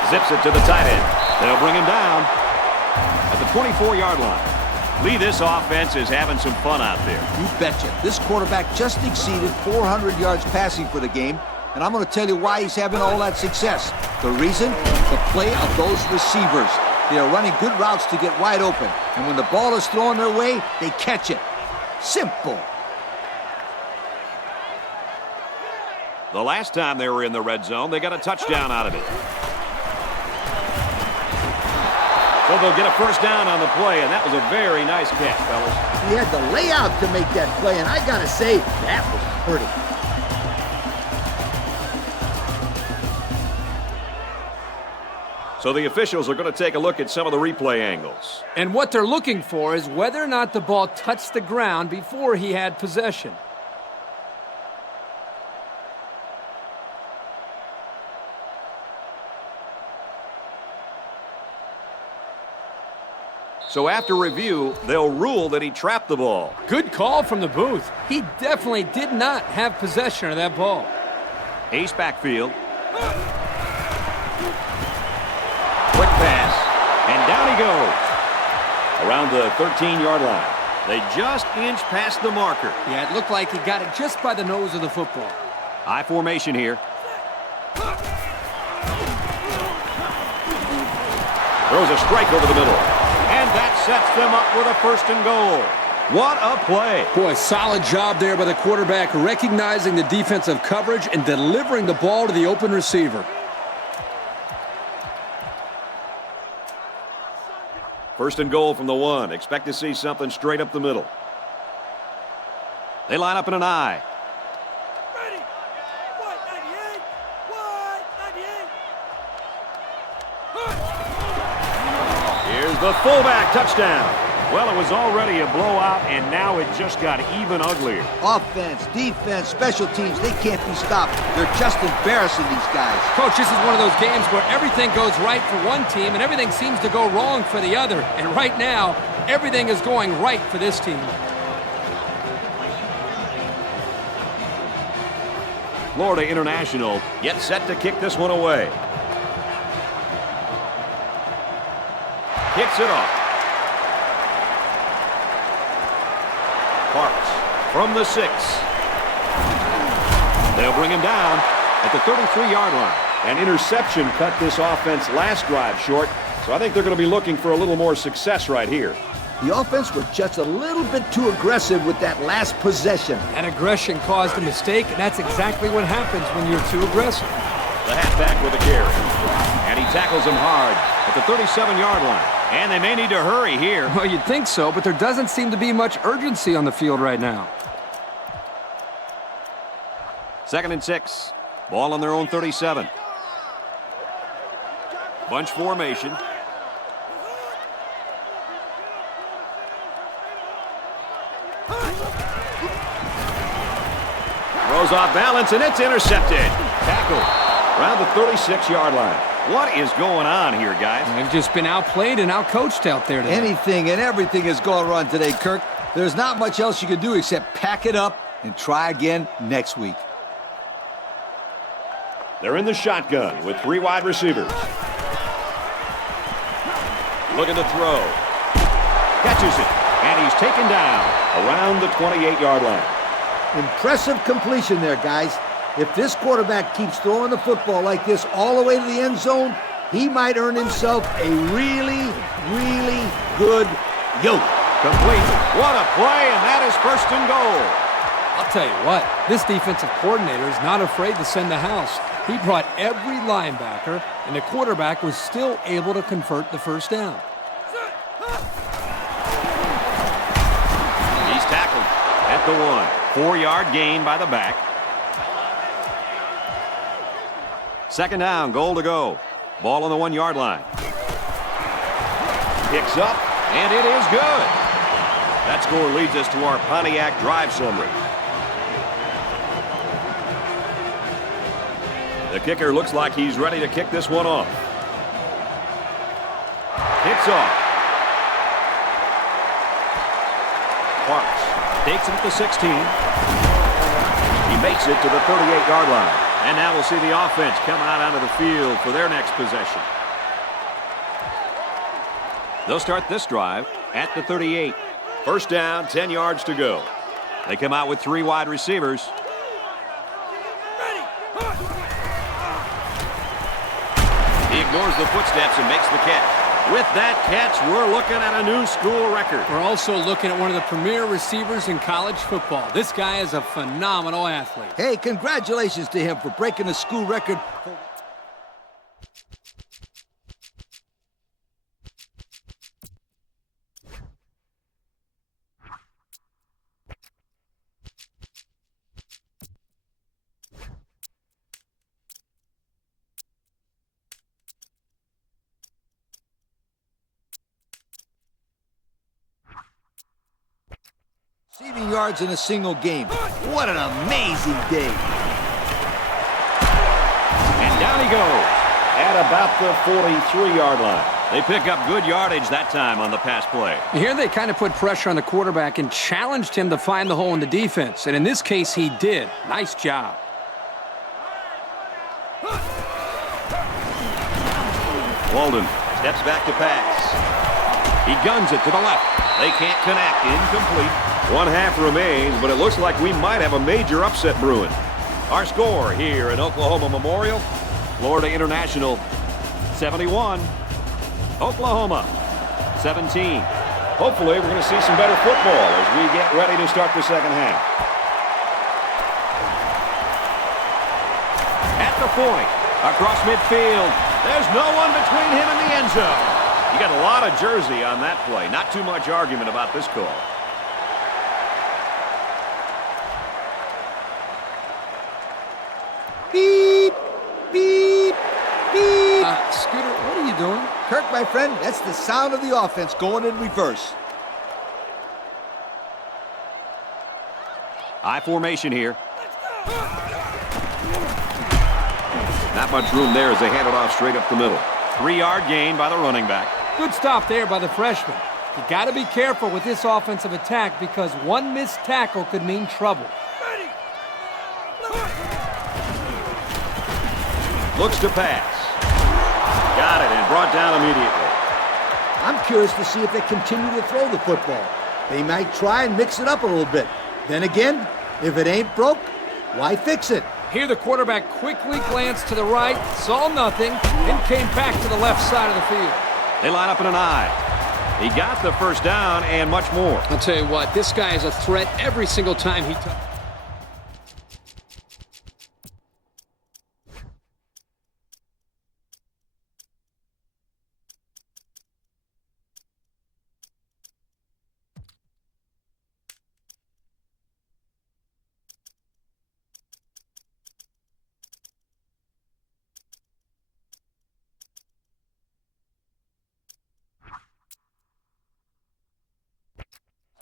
Zips it to the tight end. They'll bring him down at the 24-yard line. Lee, this offense is having some fun out there. You betcha. This quarterback just exceeded 400 yards passing for the game, and I'm going to tell you why he's having all that success. The reason? The play of those receivers. They are running good routes to get wide open, and when the ball is thrown their way, they catch it. Simple. The last time they were in the red zone, they got a touchdown out of it. So they'll get a first down on the play, and that was a very nice catch, fellas. He had the layout to make that play, and I got to say, that was pretty. So the officials are going to take a look at some of the replay angles. And what they're looking for is whether or not the ball touched the ground before he had possession. So after review, they'll rule that he trapped the ball. Good call from the booth. He definitely did not have possession of that ball. Ace backfield. Quick pass. And down he goes. Around the 13-yard line. They just inched past the marker. Yeah, it looked like he got it just by the nose of the football. High formation here. Throws a strike over the middle. And that sets them up with a first and goal. What a play. Boy, solid job there by the quarterback, recognizing the defensive coverage and delivering the ball to the open receiver. First and goal from the 1. Expect to see something straight up the middle. They line up in an I. Ready. White 98. White 98. Here's the fullback touchdown. Well, it was already a blowout, and now it just got even uglier. Offense, defense, special teams, they can't be stopped. They're just embarrassing these guys. Coach, this is one of those games where everything goes right for one team and everything seems to go wrong for the other. And right now, everything is going right for this team. Florida International gets set to kick this one away. Kicks it off. Parks from the 6. They'll bring him down at the 33-yard line. An interception cut this offense last drive short, so I think they're going to be looking for a little more success right here. The offense was just a little bit too aggressive with that last possession. That aggression caused a mistake, and that's exactly what happens when you're too aggressive. The halfback with a carry. And he tackles him hard at the 37-yard line. And they may need to hurry here. Well, you'd think so, but there doesn't seem to be much urgency on the field right now. 2nd and 6. Ball on their own 37. Bunch formation. Throws off balance, and it's intercepted. Tackled around the 36-yard line. What is going on here, guys? They've just been outplayed and outcoached out there today. Anything and everything has gone wrong today, Kirk. There's not much else you can do except pack it up and try again next week. They're in the shotgun with 3 wide receivers. Looking to throw. Catches it, and he's taken down around the 28-yard line. Impressive completion there, guys. If this quarterback keeps throwing the football like this all the way to the end zone, he might earn himself a really, really good yoke. Complete. What a play, and that is first and goal. I'll tell you what, this defensive coordinator is not afraid to send the house. He brought every linebacker, and the quarterback was still able to convert the first down. He's tackled at the 1. 4-yard gain by the back. 2nd down, goal to go. Ball on the 1-yard line. Picks up, and it is good. That score leads us to our Pontiac drive summary. The kicker looks like he's ready to kick this one off. Hits off. Parks Takes it at the 16. He makes it to the 38-yard line. And now we'll see the offense come out onto the field for their next possession. They'll start this drive at the 38. First down, 10 yards to go. They come out with 3 wide receivers. He ignores the footsteps and makes the catch. With that catch, we're looking at a new school record. We're also looking at one of the premier receivers in college football. This guy is a phenomenal athlete. Hey, congratulations to him for breaking the school record. Receiving yards in a single game. What an amazing day. And down he goes at about the 43-yard line. They pick up good yardage that time on the pass play. Here they kind of put pressure on the quarterback and challenged him to find the hole in the defense. And in this case, he did. Nice job. Walden steps back to pass. He guns it to the left. They can't connect. Incomplete. 1 half remains, but it looks like we might have a major upset brewing. Our score here at Oklahoma Memorial, Florida International 71, Oklahoma 17. Hopefully we're going to see some better football as we get ready to start the second half. At the point, across midfield, there's no one between him and the end zone. You got a lot of jersey on that play. Not too much argument about this call. Beep, beep, beep. Scooter, what are you doing? Kirk, my friend, that's the sound of the offense going in reverse. I formation here. Not much room there as they hand it off straight up the middle. 3-yard gain by the running back. Good stop there by the freshman. You got to be careful with this offensive attack because one missed tackle could mean trouble. Looks to pass. Got it and brought down immediately. I'm curious to see if they continue to throw the football. They might try and mix it up a little bit. Then again, if it ain't broke, why fix it? Here the quarterback quickly glanced to the right, saw nothing, and came back to the left side of the field. They line up in an I. He got the first down and much more. I'll tell you what, this guy is a threat every single time he touches.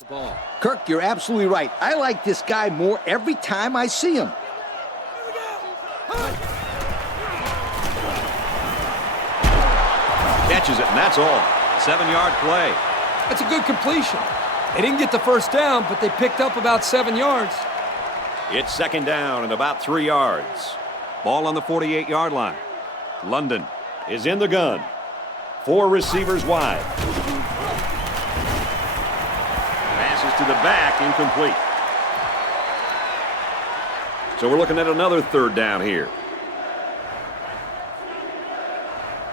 Ball. Kirk, you're absolutely right. I like this guy more every time I see him. Catches it, and that's all. 7-yard play. That's a good completion. They didn't get the first down, but they picked up about 7 yards. It's second down and about 3 yards. Ball on the 48-yard line. London is in the gun. 4 receivers wide. Passes to the back, incomplete. So we're looking at another third down here.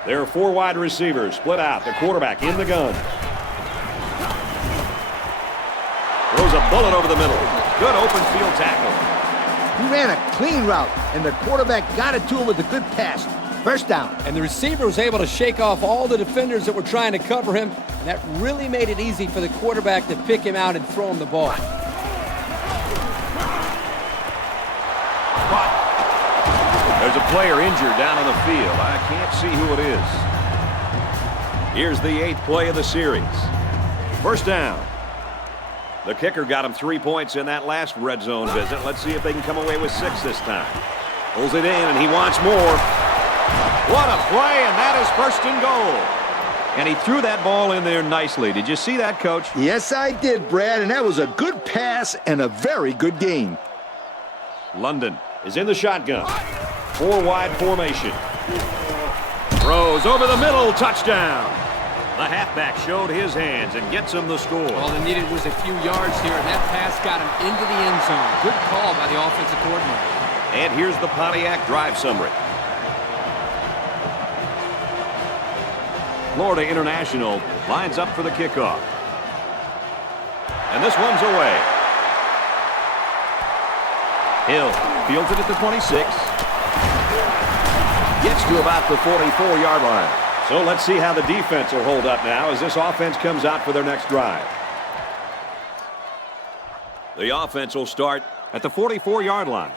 There are 4 wide receivers split out. The quarterback in the gun. Throws a bullet over the middle. Good open field tackle. He ran a clean route, and the quarterback got it to him with a good pass. First down. And the receiver was able to shake off all the defenders that were trying to cover him, and that really made it easy for the quarterback to pick him out and throw him the ball. There's a player injured down on the field. I can't see who it is. Here's the 8th play of the series. First down. The kicker got him 3 points in that last red zone visit. Let's see if they can come away with 6 this time. Pulls it in, and he wants more. What a play, and that is first and goal. And he threw that ball in there nicely. Did you see that, Coach? Yes, I did, Brad, and that was a good pass and a very good game. London is in the shotgun. 4-wide formation. Throws over the middle. Touchdown. The halfback showed his hands and gets him the score. All they needed was a few yards here, and that pass got him into the end zone. Good call by the offensive coordinator. And here's the Pontiac drive summary. Florida International lines up for the kickoff. And this one's away. Hill fields it at the 26. Gets to about the 44-yard line. So let's see how the defense will hold up now as this offense comes out for their next drive. The offense will start at the 44-yard line.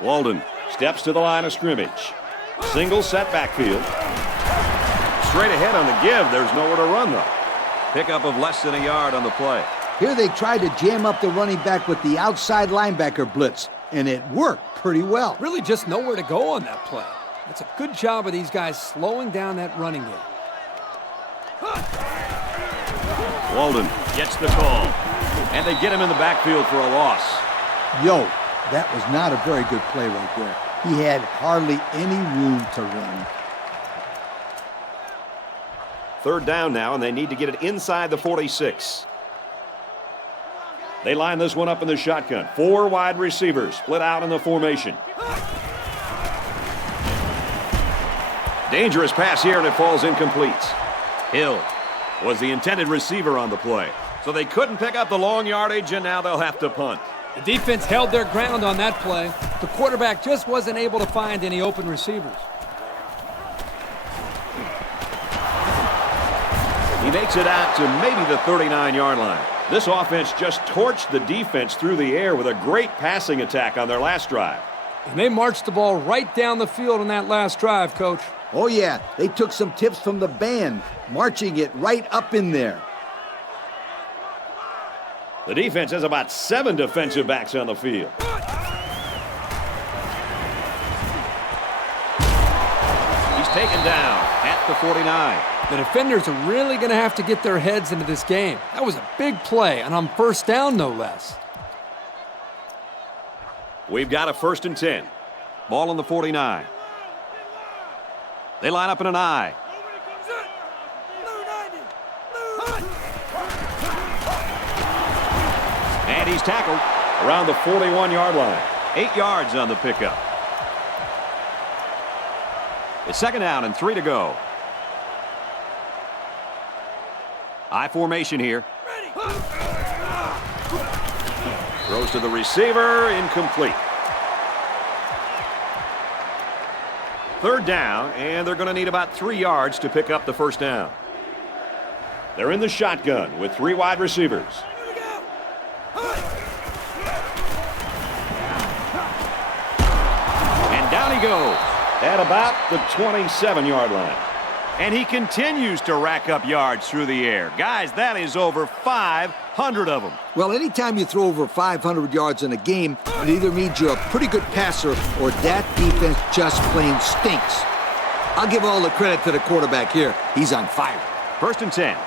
Walden steps to the line of scrimmage. Single set backfield. Straight ahead on the give. There's nowhere to run, though. Pickup of less than a yard on the play. Here they tried to jam up the running back with the outside linebacker blitz, and it worked pretty well. Really just nowhere to go on that play. It's a good job of these guys slowing down that running game. Walden gets the call. And they get him in the backfield for a loss. Yo, that was not a very good play right there. He had hardly any room to run. Third down now, and they need to get it inside the 46. They line this one up in the shotgun. 4 wide receivers split out in the formation. Dangerous pass here, and it falls incomplete. Hill was the intended receiver on the play. So they couldn't pick up the long yardage, and now they'll have to punt. The defense held their ground on that play. The quarterback just wasn't able to find any open receivers. He makes it out to maybe the 39-yard line. This offense just torched the defense through the air with a great passing attack on their last drive. And they marched the ball right down the field on that last drive, Coach. Oh, yeah, they took some tips from the band, marching it right up in there. The defense has about 7 defensive backs on the field. He's taken down at the 49. The defenders are really going to have to get their heads into this game. That was a big play, and on first down, no less. We've got a 1st and 10. Ball on the 49. They line up in an I. And he's tackled around the 41-yard line. 8 yards on the pickup. It's 2nd down and 3 to go. I formation here. Throws to the receiver, incomplete. 3rd down, and they're going to need about 3 yards to pick up the 1st down. They're in the shotgun with 3 wide receivers. And down he goes at about the 27-yard line. And he continues to rack up yards through the air. Guys, that is over 500 of them. Well, anytime you throw over 500 yards in a game, it either means you're a pretty good passer or that defense just plain stinks. I'll give all the credit to the quarterback here. He's on fire. 1st and 10.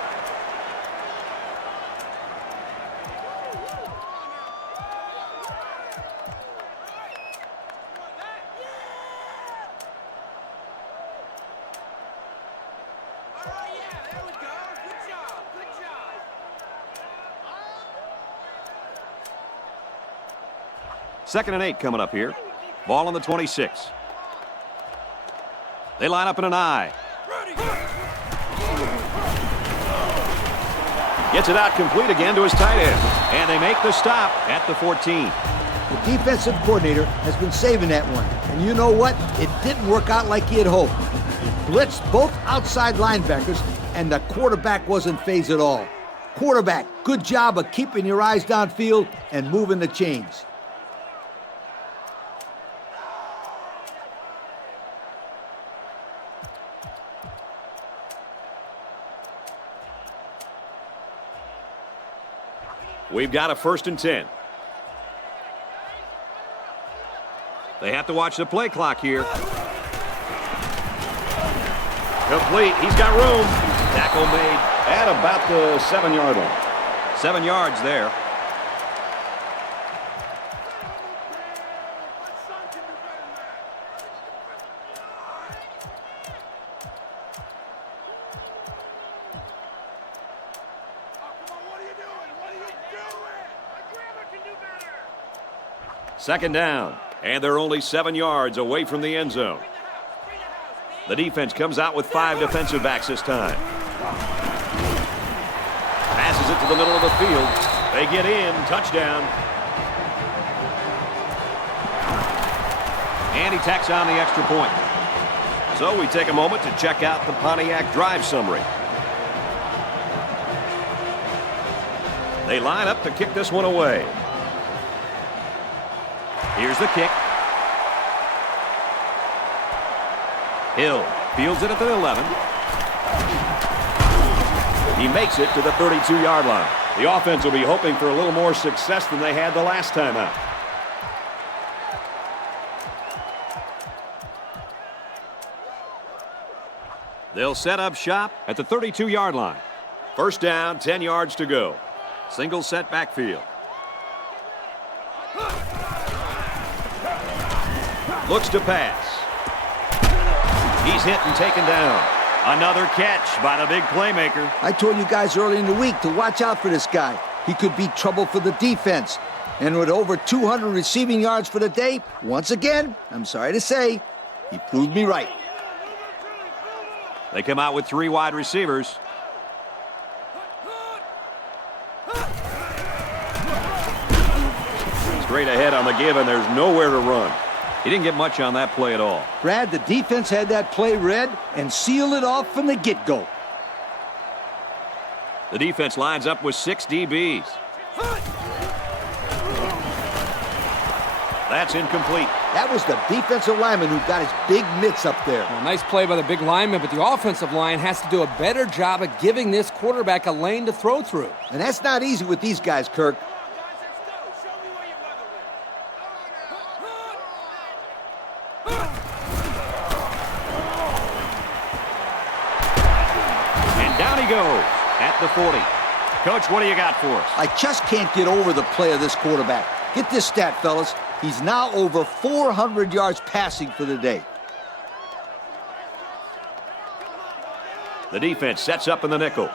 Second and 8 coming up here. Ball on the 26. They line up in an I. Gets it out complete again to his tight end. And they make the stop at the 14. The defensive coordinator has been saving that one. And you know what? It didn't work out like he had hoped. He blitzed both outside linebackers, and the quarterback wasn't phased at all. Quarterback, good job of keeping your eyes downfield and moving the chains. We've got a 1st and 10. They have to watch the play clock here. Complete. He's got room. Tackle made at about the 7-yard line. 7 yards there. Second down, and they're only 7 yards away from the end zone. The defense comes out with 5 defensive backs this time. Passes it to the middle of the field. They get in, touchdown. And he tacks on the extra point. So we take a moment to check out the Pontiac drive summary. They line up to kick this one away. Here's the kick. Hill fields it at the 11. He makes it to the 32-yard line. The offense will be hoping for a little more success than they had the last time out. They'll set up shop at the 32-yard line. First down, 10 yards to go. Single set backfield. Looks to pass. He's hit and taken down. Another catch by the big playmaker. I told you guys early in the week to watch out for this guy. He could be trouble for the defense. And with over 200 receiving yards for the day, once again, I'm sorry to say, he proved me right. They come out with 3 wide receivers. Straight ahead on the give, and there's nowhere to run. He didn't get much on that play at all. Brad, the defense had that play read and sealed it off from the get-go. The defense lines up with 6 DBs. That's incomplete. That was the defensive lineman who got his big mitts up there. Well, nice play by the big lineman, but the offensive line has to do a better job of giving this quarterback a lane to throw through. And that's not easy with these guys, Kirk. Goes at the 40. Coach, what do you got for us? I just can't get over the play of this quarterback. Get this stat, fellas. He's now over 400 yards passing for the day. The defense sets up in the nickel.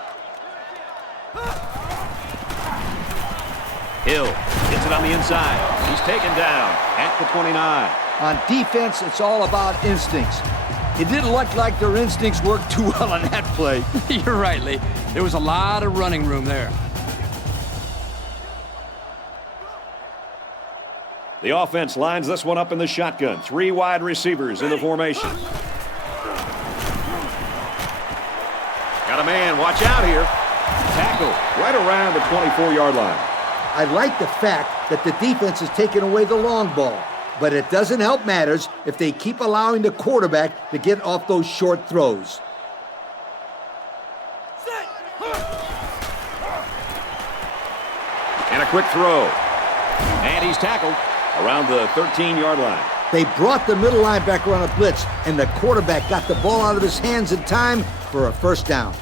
Hill gets it on the inside. He's taken down at the 29. On defense, it's all about instincts. It didn't look like their instincts worked too well on that play. You're right, Lee. There was a lot of running room there. The offense lines this one up in the shotgun. 3 wide receivers in the formation. Got a man. Watch out here. Tackle right around the 24-yard line. I like the fact that the defense is taking away the long ball. But it doesn't help matters if they keep allowing the quarterback to get off those short throws. And a quick throw. And he's tackled around the 13-yard line. They brought the middle linebacker on a blitz, and the quarterback got the ball out of his hands in time for a first down.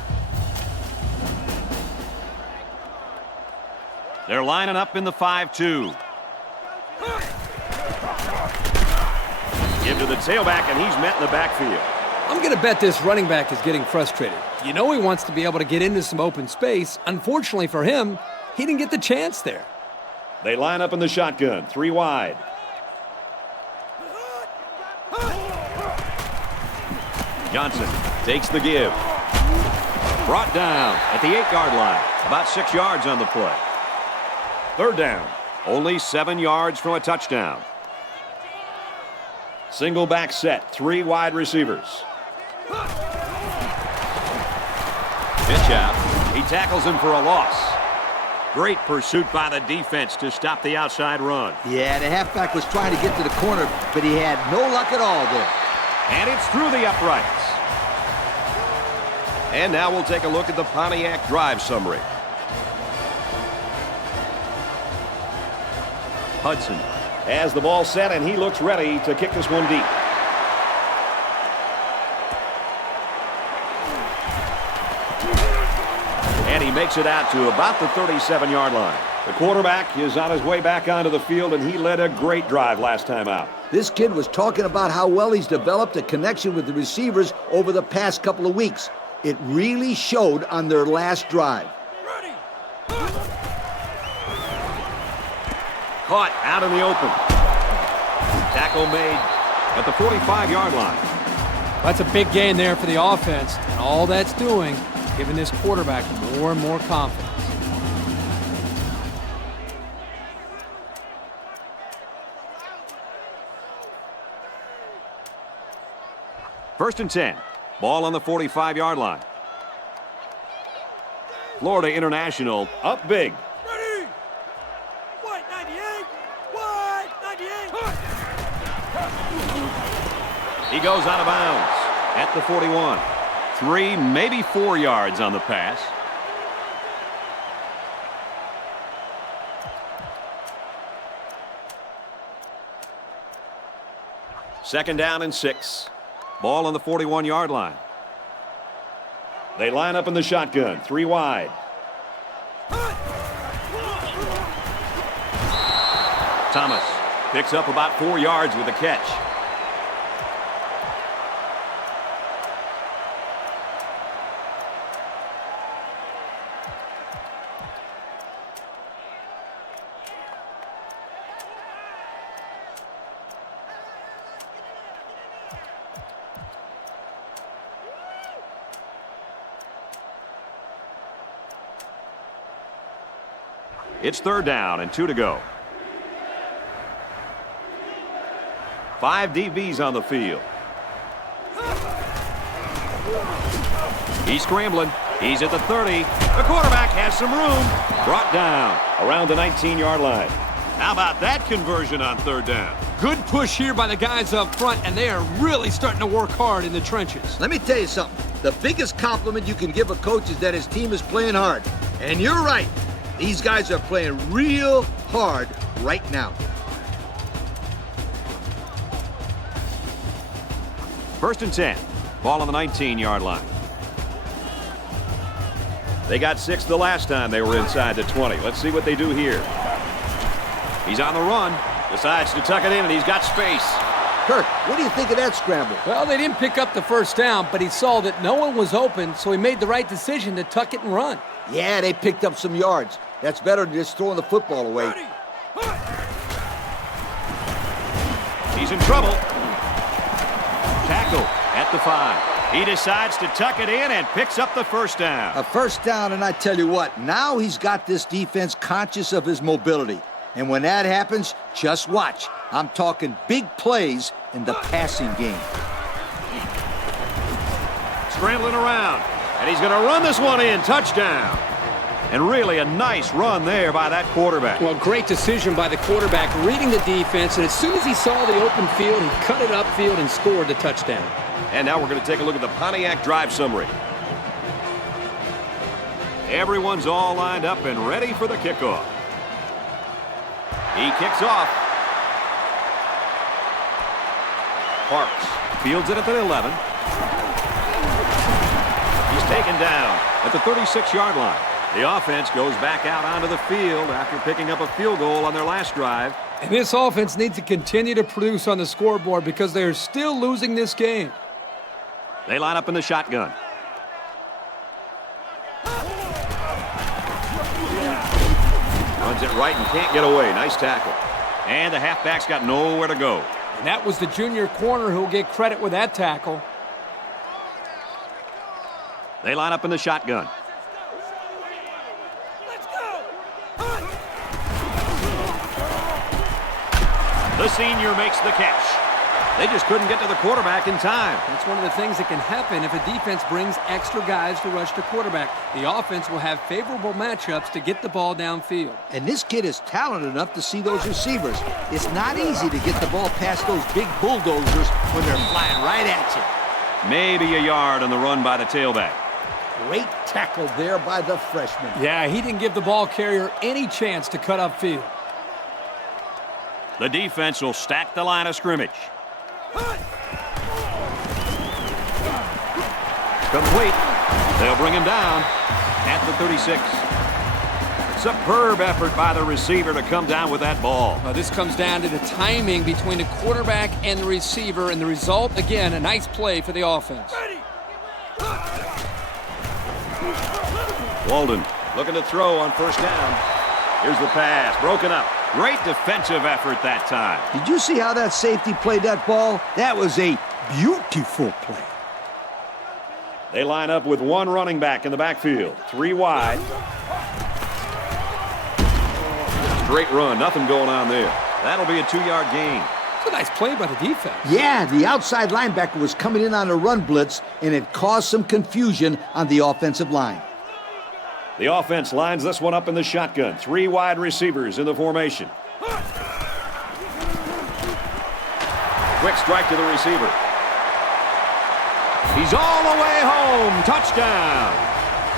They're lining up in the 5-2. Give to the tailback, and he's met in the backfield. I'm going to bet this running back is getting frustrated. You know he wants to be able to get into some open space. Unfortunately for him, he didn't get the chance there. They line up in the shotgun, 3 wide. Johnson takes the give. Brought down at the 8-yard line. About 6 yards on the play. Third down. Only 7 yards from a touchdown. Single back set, 3 wide receivers. Pitch out. He tackles him for a loss. Great pursuit by the defense to stop the outside run. Yeah, the halfback was trying to get to the corner, but he had no luck at all there. And it's through the uprights. And now we'll take a look at the Pontiac drive summary. Hudson has the ball set, and he looks ready to kick this one deep. And he makes it out to about the 37-yard line. The quarterback is on his way back onto the field, and he led a great drive last time out. This kid was talking about how well he's developed a connection with the receivers over the past couple of weeks. It really showed on their last drive. Ready. Caught out in the open. Tackle made at the 45-yard line. That's a big gain there for the offense, and all that's doing, giving this quarterback more and more confidence. First and 10. Ball on the 45-yard line. Florida International up big. Ready. White 98. White 98. He goes out of bounds at the 41. 3, maybe 4 yards on the pass. Second down and 6. Ball on the 41-yard line. They line up in the shotgun, 3 wide. Thomas picks up about 4 yards with a catch. It's third down and 2 to go. 5 DBs on the field. He's scrambling. He's at the 30. The quarterback has some room. Brought down around the 19-yard line. How about that conversion on third down? Good push here by the guys up front, and they are really starting to work hard in the trenches. Let me tell you something. The biggest compliment you can give a coach is that his team is playing hard. And you're right. These guys are playing real hard right now. First and 10. Ball on the 19-yard line. They got 6 the last time they were inside the 20. Let's see what they do here. He's on the run. Decides to tuck it in, and he's got space. Kirk, what do you think of that scramble? Well, they didn't pick up the first down, but he saw that no one was open, so he made the right decision to tuck it and run. Yeah, they picked up some yards. That's better than just throwing the football away. Ready. He's in trouble. Tackle at the 5. He decides to tuck it in and picks up the first down. A first down, and I tell you what, now he's got this defense conscious of his mobility. And when that happens, just watch. I'm talking big plays in the passing game. Scrambling around, and he's going to run this one in. Touchdown. And really a nice run there by that quarterback. Well, great decision by the quarterback, reading the defense, and as soon as he saw the open field, he cut it upfield and scored the touchdown. And now we're going to take a look at the Pontiac drive summary. Everyone's all lined up and ready for the kickoff. He kicks off. Parks fields it at the 11. He's taken down at the 36-yard line. The offense goes back out onto the field after picking up a field goal on their last drive. And this offense needs to continue to produce on the scoreboard because they are still losing this game. They line up in the shotgun. Runs it right and can't get away. Nice tackle. And the halfback's got nowhere to go. And that was the junior corner who will get credit with that tackle. They line up in the shotgun. Let's go. The senior makes the catch. They just couldn't get to the quarterback in time. That's one of the things that can happen if a defense brings extra guys to rush the quarterback. The offense will have favorable matchups to get the ball downfield. And this kid is talented enough to see those receivers. It's not easy to get the ball past those big bulldozers when they're flying right at you. Maybe a yard on the run by the tailback. Great tackle there by the freshman. Yeah, he didn't give the ball carrier any chance to cut upfield. The defense will stack the line of scrimmage. Complete. They'll bring him down. at the 36. Superb effort by the receiver to come down with that ball. This comes down to the timing between the quarterback and the receiver, and the result, again, a nice play for the offense. Walden looking to throw on first down. Here's the pass, broken up. Great defensive effort that time. Did you see how that safety played that ball? That was a beautiful play. They line up with one running back in the backfield. 3 wide. Straight run, nothing going on there. That'll be a 2-yard gain. It's a nice play by the defense. Yeah, the outside linebacker was coming in on a run blitz, and it caused some confusion on the offensive line. The offense lines this one up in the shotgun. 3 wide receivers in the formation. Quick strike to the receiver. He's all the way home. Touchdown.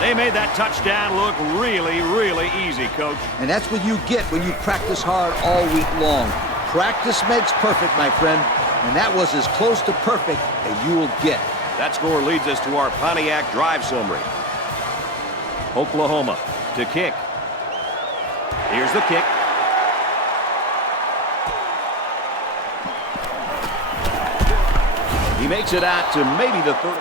They made that touchdown look really, really easy, Coach. And that's what you get when you practice hard all week long. Practice makes perfect, my friend. And that was as close to perfect as you will get. That score leads us to our Pontiac drive summary. Oklahoma to kick. Here's the kick. He makes it out to maybe the 30.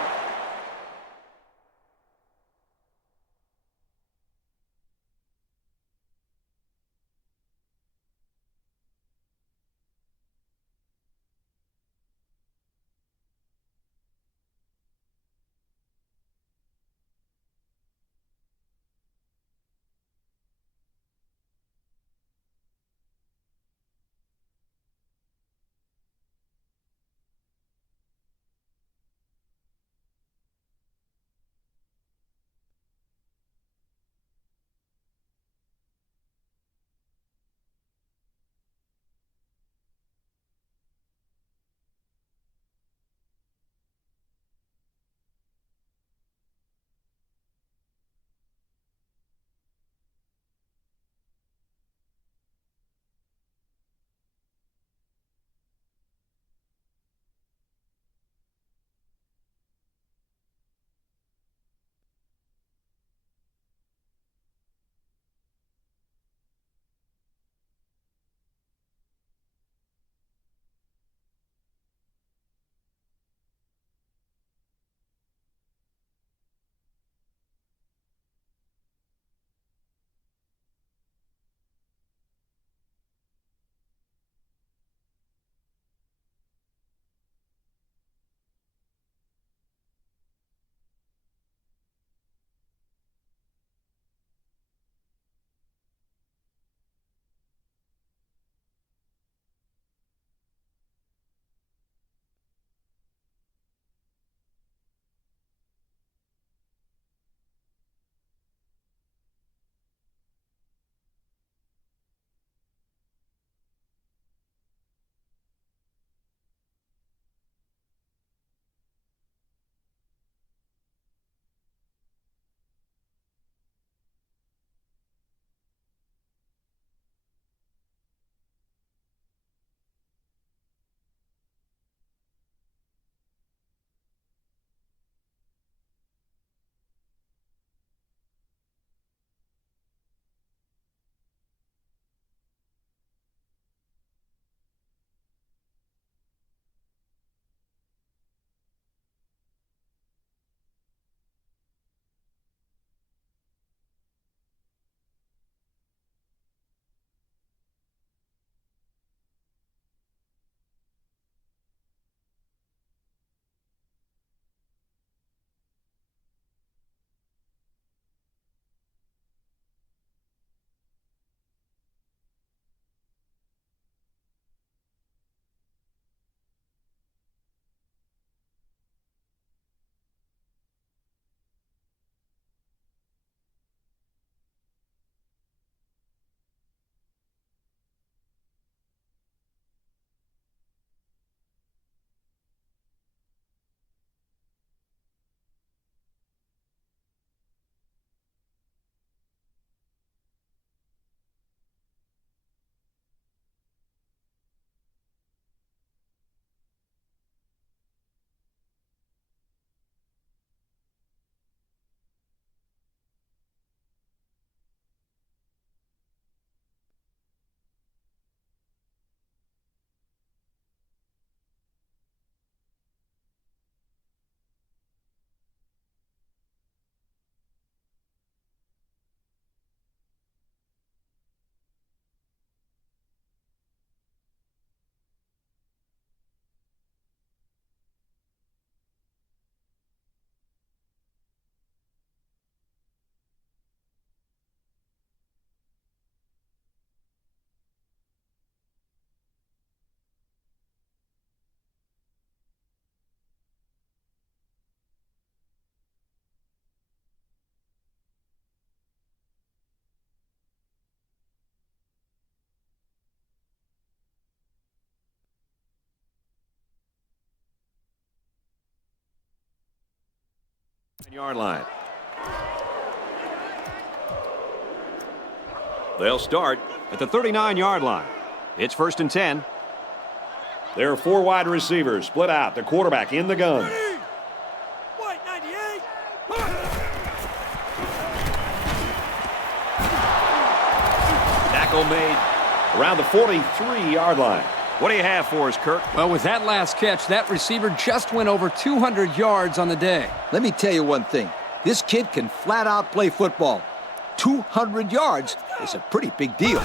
Yard line. They'll start at the 39-yard line. It's 1st and 10. There are 4 wide receivers split out. The quarterback in the gun. White 98. Tackle made around the 43-yard line. What do you have for us, Kirk? Well, with that last catch, that receiver just went over 200 yards on the day. Let me tell you one thing. This kid can flat out play football. 200 yards is a pretty big deal.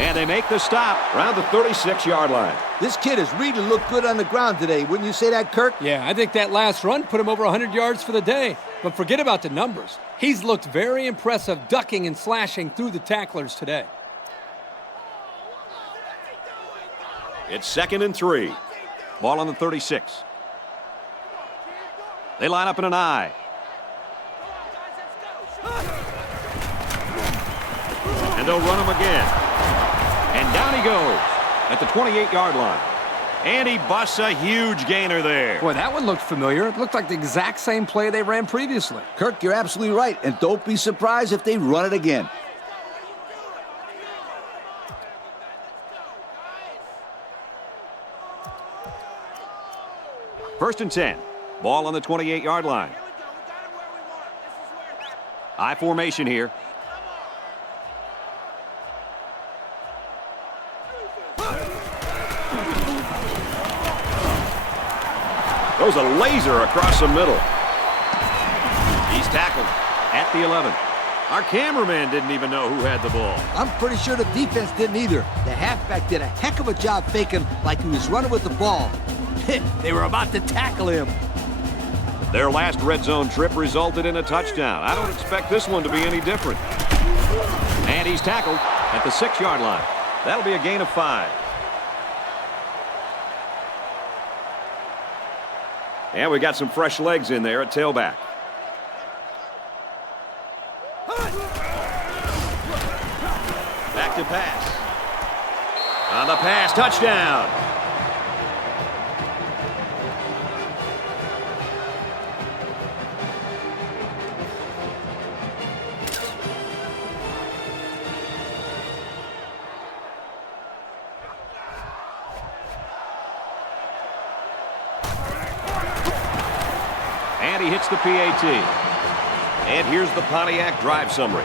And they make the stop around the 36-yard line. This kid has really looked good on the ground today. Wouldn't you say that, Kirk? Yeah, I think that last run put him over 100 yards for the day. But forget about the numbers. He's looked very impressive ducking and slashing through the tacklers today. It's 2nd and 3. Ball on the 36. They line up in an I. And they'll run him again. And down he goes at the 28-yard line. And he busts a huge gainer there. Boy, that one looked familiar. It looked like the exact same play they ran previously. Kirk, you're absolutely right. And don't be surprised if they run it again. First and 10. Ball on the 28-yard line. I formation here. Goes a laser across the middle. He's tackled at the 11. Our cameraman didn't even know who had the ball. I'm pretty sure the defense didn't either. The halfback did a heck of a job faking like he was running with the ball. They were about to tackle him. Their last red zone trip resulted in a touchdown. I don't expect this one to be any different. And he's tackled at the 6-yard line. That'll be a gain of 5. And we got some fresh legs in there at tailback. Back to pass. On the pass, touchdown. And he hits the PAT. And here's the Pontiac drive summary.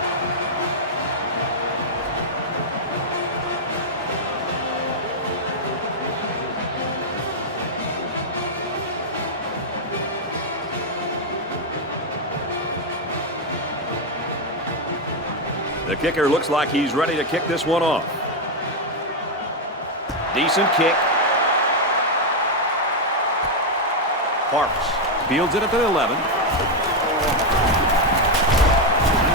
The kicker looks like he's ready to kick this one off. Decent kick. Parks fields it at the 11.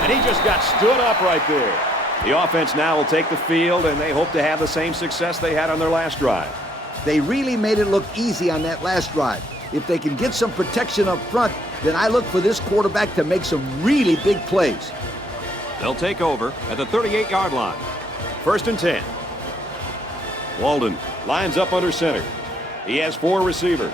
And he just got stood up right there. The offense now will take the field, and they hope to have the same success they had on their last drive. They really made it look easy on that last drive. If they can get some protection up front, then I look for this quarterback to make some really big plays. They'll take over at the 38-yard line. 1st and 10. Walden lines up under center. He has 4 receivers.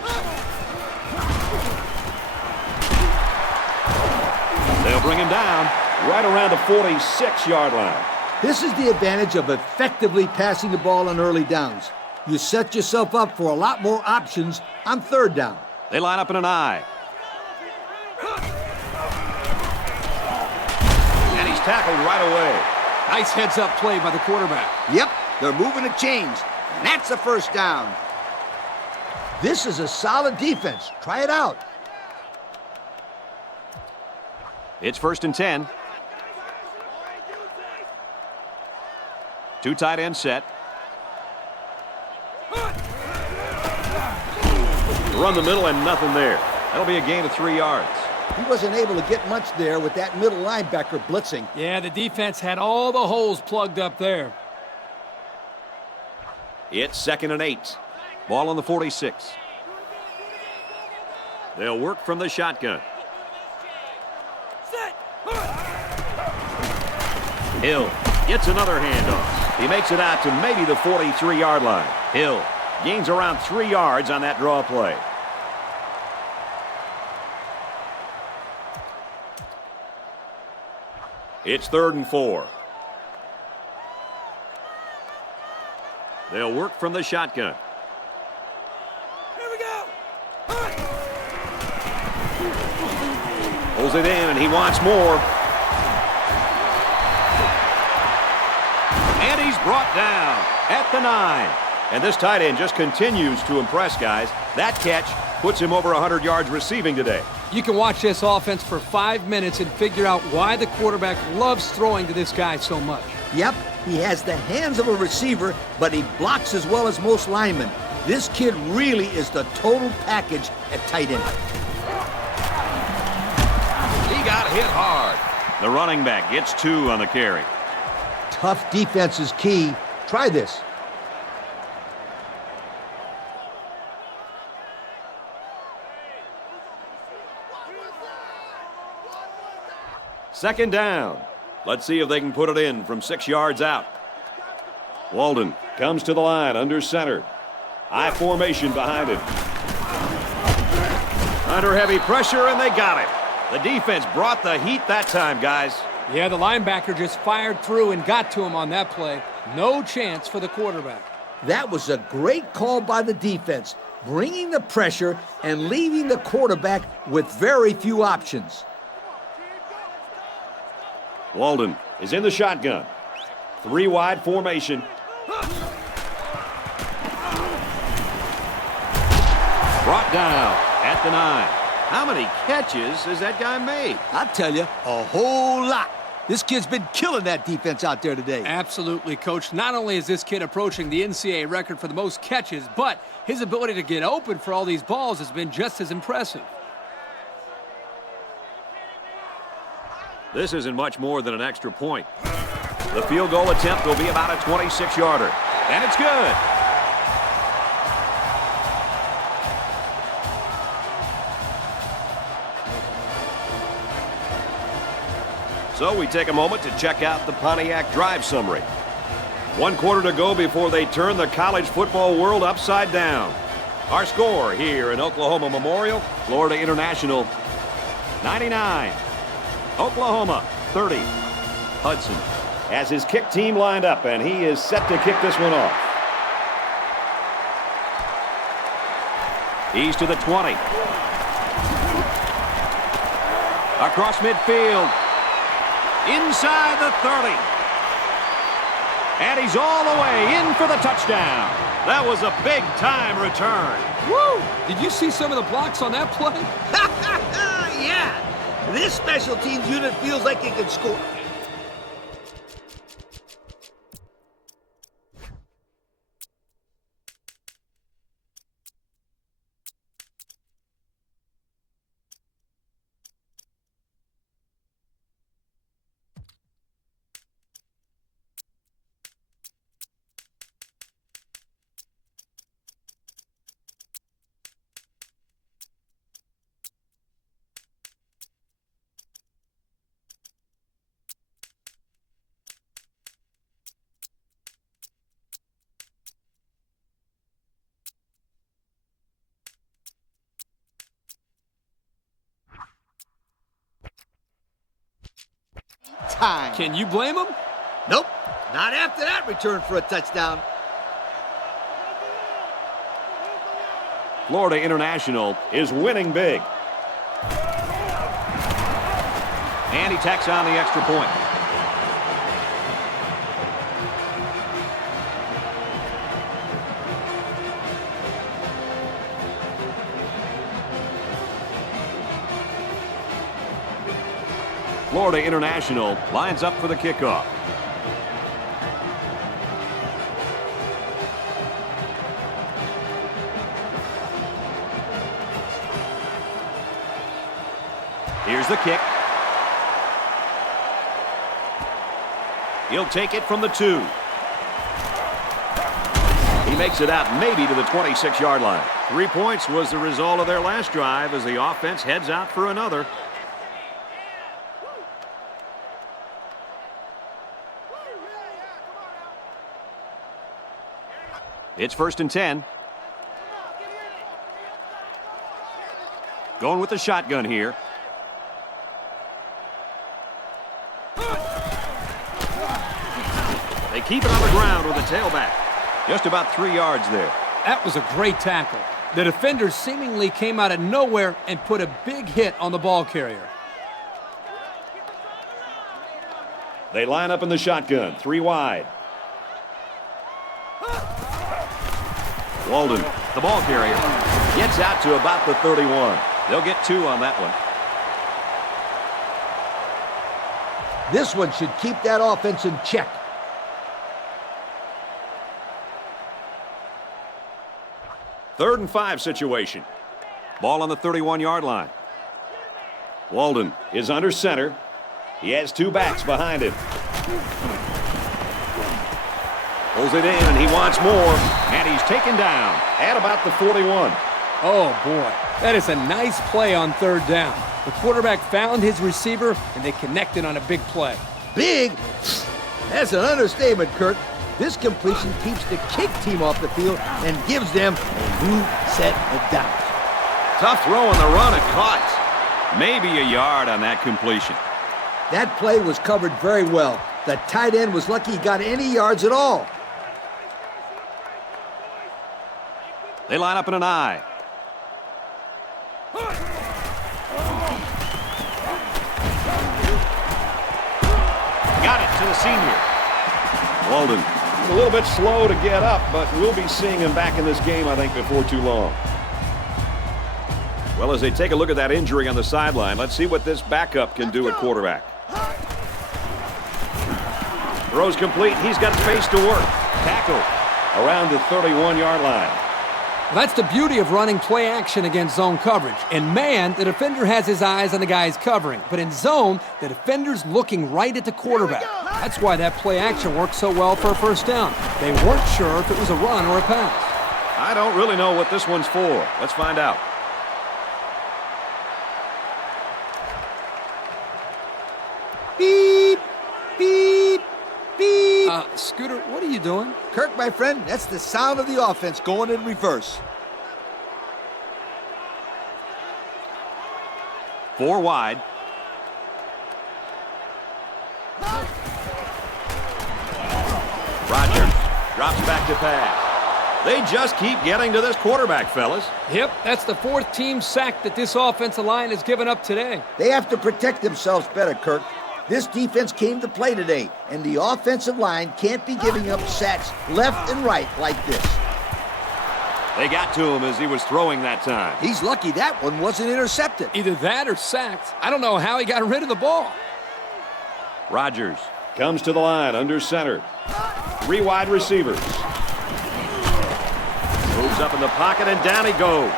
They'll bring him down right around the 46-yard line. This is the advantage of effectively passing the ball on early downs. You set yourself up for a lot more options on 3rd down. They line up in an I. And he's tackled right away. Nice heads-up play by the quarterback. Yep, they're moving the chains, and that's a 1st down. This is a solid defense. Try it out. It's 1st and 10. 2 tight end set. Run the middle and nothing there. That'll be a gain of 3 yards. He wasn't able to get much there with that middle linebacker blitzing. Yeah, the defense had all the holes plugged up there. It's 2nd and 8. Ball on the 46. They'll work from the shotgun. Hill gets another handoff. He makes it out to maybe the 43-yard line. Hill gains around 3 yards on that draw play. It's 3rd and 4. They'll work from the shotgun. Here we go. Pulls it in, and he wants more. And he's brought down at the 9. And this tight end just continues to impress, guys. That catch puts him over 100 yards receiving today. You can watch this offense for 5 minutes and figure out why the quarterback loves throwing to this guy so much. Yep, he has the hands of a receiver, but he blocks as well as most linemen. This kid really is the total package at tight end. He got hit hard. The running back gets 2 on the carry. Tough defense is key. Try this. Second down. Let's see if they can put it in from 6 yards out. Walden comes to the line under center. I formation behind him. Under heavy pressure, and they got it. The defense brought the heat that time, guys. Yeah, the linebacker just fired through and got to him on that play. No chance for the quarterback. That was a great call by the defense, bringing the pressure and leaving the quarterback with very few options. Walden is in the shotgun. 3 wide formation. Brought down at the 9. How many catches has that guy made? I'll tell you, a whole lot. This kid's been killing that defense out there today. Absolutely, Coach. Not only is this kid approaching the NCAA record for the most catches, but his ability to get open for all these balls has been just as impressive. This isn't much more than an extra point. The field goal attempt will be about a 26-yarder. And it's good. So we take a moment to check out the Pontiac drive summary. 1 quarter to go before they turn the college football world upside down. Our score here in Oklahoma Memorial, Florida International, 99. Oklahoma, 30. Hudson has his kick team lined up, and he is set to kick this one off. He's to the 20. Across midfield. Inside the 30. And he's all the way in for the touchdown. That was a big-time return. Woo! Did you see some of the blocks on that play? Yeah, this special teams unit feels like it can score. Time. Can you blame him? Nope, not after that return for a touchdown. Florida International is winning big. And he tacks on the extra point. Florida International lines up for the kickoff. Here's the kick. He'll take it from the 2. He makes it out maybe to the 26-yard line. 3 points was the result of their last drive as the offense heads out for another. It's 1st and 10. Going with the shotgun here. keep it on the ground with the tailback. Just about 3 yards there. That was a great tackle. The defender seemingly came out of nowhere and put a big hit on the ball carrier. They line up in the shotgun, 3 wide. Walden, the ball carrier, gets out to about the 31. They'll get 2 on that one. This one should keep that offense in check. Third and 5 situation. Ball on the 31-yard line. Walden is under center. He has 2 backs behind him. Pulls it in, and he wants more. And he's taken down at about the 41. Oh, boy. That is a nice play on third down. The quarterback found his receiver, and they connected on a big play. Big? That's an understatement, Kirk. This completion keeps the kick team off the field and gives them a new set of downs. Tough throw on the run and caught. Maybe a yard on that completion. That play was covered very well. The tight end was lucky he got any yards at all. They line up in an I. Got it to the senior. Walden, a little bit slow to get up, but we'll be seeing him back in this game, I think, before too long. Well, as they take a look at that injury on the sideline, let's see what this backup can do at quarterback. Throws complete. He's got space to work. Tackle around the 31-yard line. Well, that's the beauty of running play action against zone coverage. In man, the defender has his eyes on the guys covering. But in zone, the defender's looking right at the quarterback. That's why that play action worked so well for a first down. They weren't sure if it was a run or a pass. I don't really know what this one's for. Let's find out. Beep, beep, beep. Scooter, what are you doing? Kirk, my friend, that's the sound of the offense going in reverse. 4 wide. Rodgers drops back to pass. They just keep getting to this quarterback, fellas. Yep, that's the 4th team sack that this offensive line has given up today. They have to protect themselves better, Kirk. This defense came to play today, and the offensive line can't be giving up sacks left and right like this. They got to him as he was throwing that time. He's lucky that one wasn't intercepted. Either that or sacked. I don't know how he got rid of the ball. Rodgers comes to the line under center. 3 wide receivers. Moves up in the pocket, and down he goes.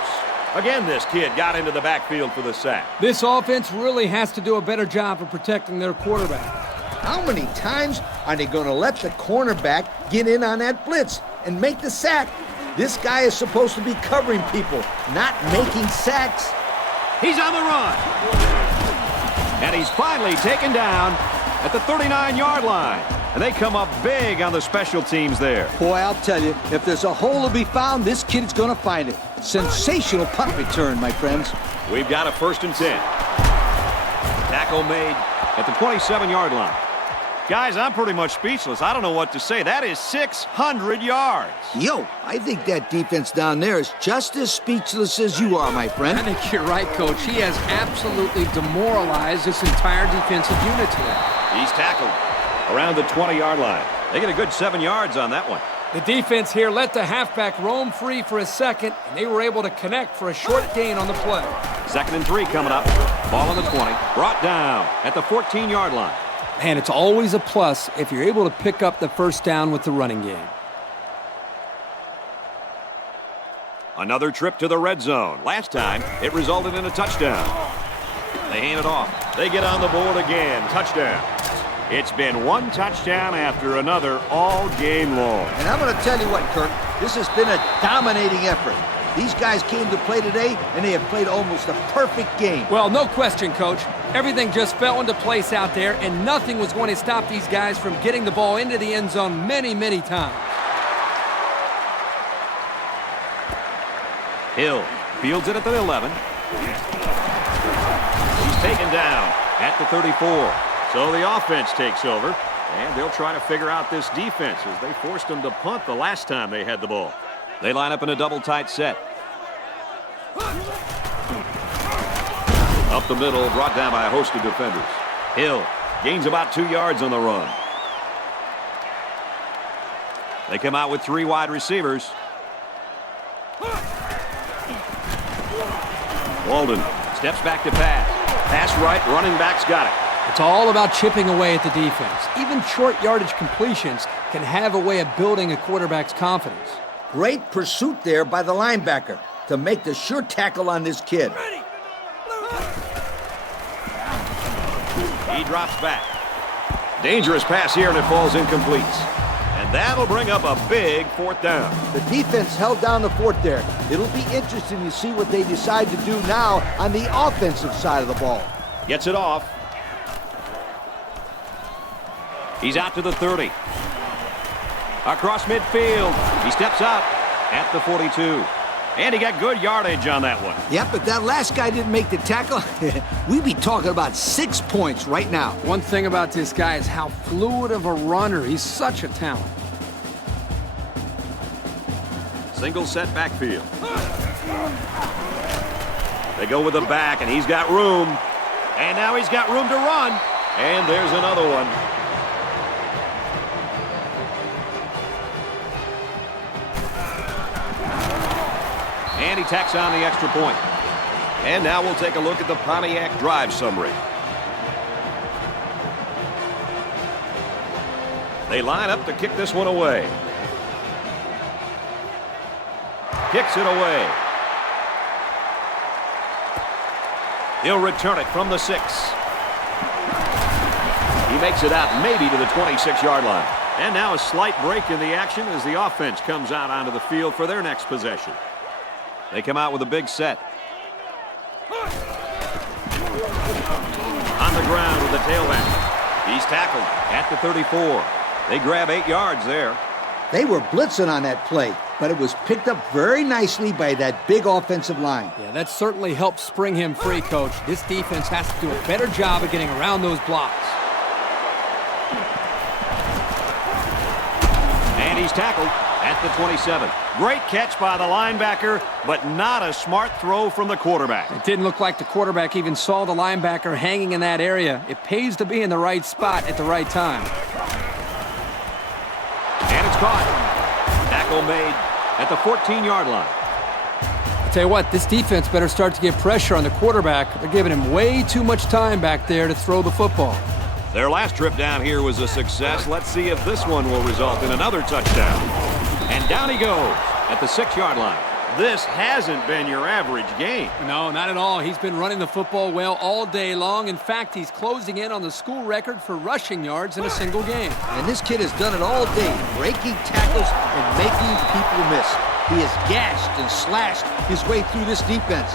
Again, this kid got into the backfield for the sack. This offense really has to do a better job of protecting their quarterback. How many times are they going to let the cornerback get in on that blitz and make the sack? This guy is supposed to be covering people, not making sacks. He's on the run. And he's finally taken down at the 39-yard line. And they come up big on the special teams there. Boy, I'll tell you, if there's a hole to be found, this kid's going to find it. Sensational punt return, my friends. We've got a 1st and 10. Tackle made at the 27-yard line. Guys, I'm pretty much speechless. I don't know what to say. That is 600 yards. Yo, I think that defense down there is just as speechless as you are, my friend. I think you're right, Coach. He has absolutely demoralized this entire defensive unit today. He's tackled around the 20-yard line. They get a good 7 yards on that one. The defense here let the halfback roam free for a second, and they were able to connect for a short gain on the play. 2nd and 3 coming up. Ball on the 20. Brought down at the 14-yard line. Man, it's always a plus if you're able to pick up the first down with the running game. Another trip to the red zone. Last time, it resulted in a touchdown. They hand it off. They get on the board again. Touchdown. It's been one touchdown after another all game long. And I'm going to tell you what, Kirk, this has been a dominating effort. These guys came to play today, and they have played almost a perfect game. Well, no question, Coach. Everything just fell into place out there, and nothing was going to stop these guys from getting the ball into the end zone many, many times. Hill fields it at the 11. He's taken down at the 34. So the offense takes over. And they'll try to figure out this defense as they forced them to punt the last time they had the ball. They line up in a double tight set. Up the middle, brought down by a host of defenders. Hill gains about 2 yards on the run. They come out with 3 wide receivers. Walden steps back to pass. Pass right, running back's got it. It's all about chipping away at the defense. Even short yardage completions can have a way of building a quarterback's confidence. Great pursuit there by the linebacker to make the sure tackle on this kid. He drops back. Dangerous pass here, and it falls incomplete. And that'll bring up a big 4th down. The defense held down the fort there. It'll be interesting to see what they decide to do now on the offensive side of the ball. Gets it off. He's out to the 30. Across midfield. He steps out at the 42. And he got good yardage on that one. Yep, if that last guy didn't make the tackle, we'd be talking about 6 points right now. One thing about this guy is how fluid of a runner. He's such a talent. Single set backfield. They go with the back, and he's got room. And now he's got room to run. And there's another one. And he tacks on the extra point. And now we'll take a look at the Pontiac drive summary. They line up to kick this one away. Kicks it away. He'll return it from the 6. He makes it out maybe to the 26-yard line. And now a slight break in the action as the offense comes out onto the field for their next possession. They come out with a big set. On the ground with the tailback. He's tackled at the 34. They grab 8 yards there. They were blitzing on that play, but it was picked up very nicely by that big offensive line. Yeah, that certainly helped spring him free, Coach. This defense has to do a better job of getting around those blocks. And he's tackled at the 27. Great catch by the linebacker, but not a smart throw from the quarterback. It didn't look like the quarterback even saw the linebacker hanging in that area. It pays to be in the right spot at the right time. And it's caught. Tackle made at the 14-yard line. I tell you what, this defense better start to get pressure on the quarterback. They're giving him way too much time back there to throw the football. Their last trip down here was a success. Let's see if this one will result in another touchdown. And down he goes at the 6-yard line. This hasn't been your average game. No, not at all. He's been running the football well all day long. In fact, he's closing in on the school record for rushing yards in a single game. And this kid has done it all day, breaking tackles and making people miss. He has gashed and slashed his way through this defense.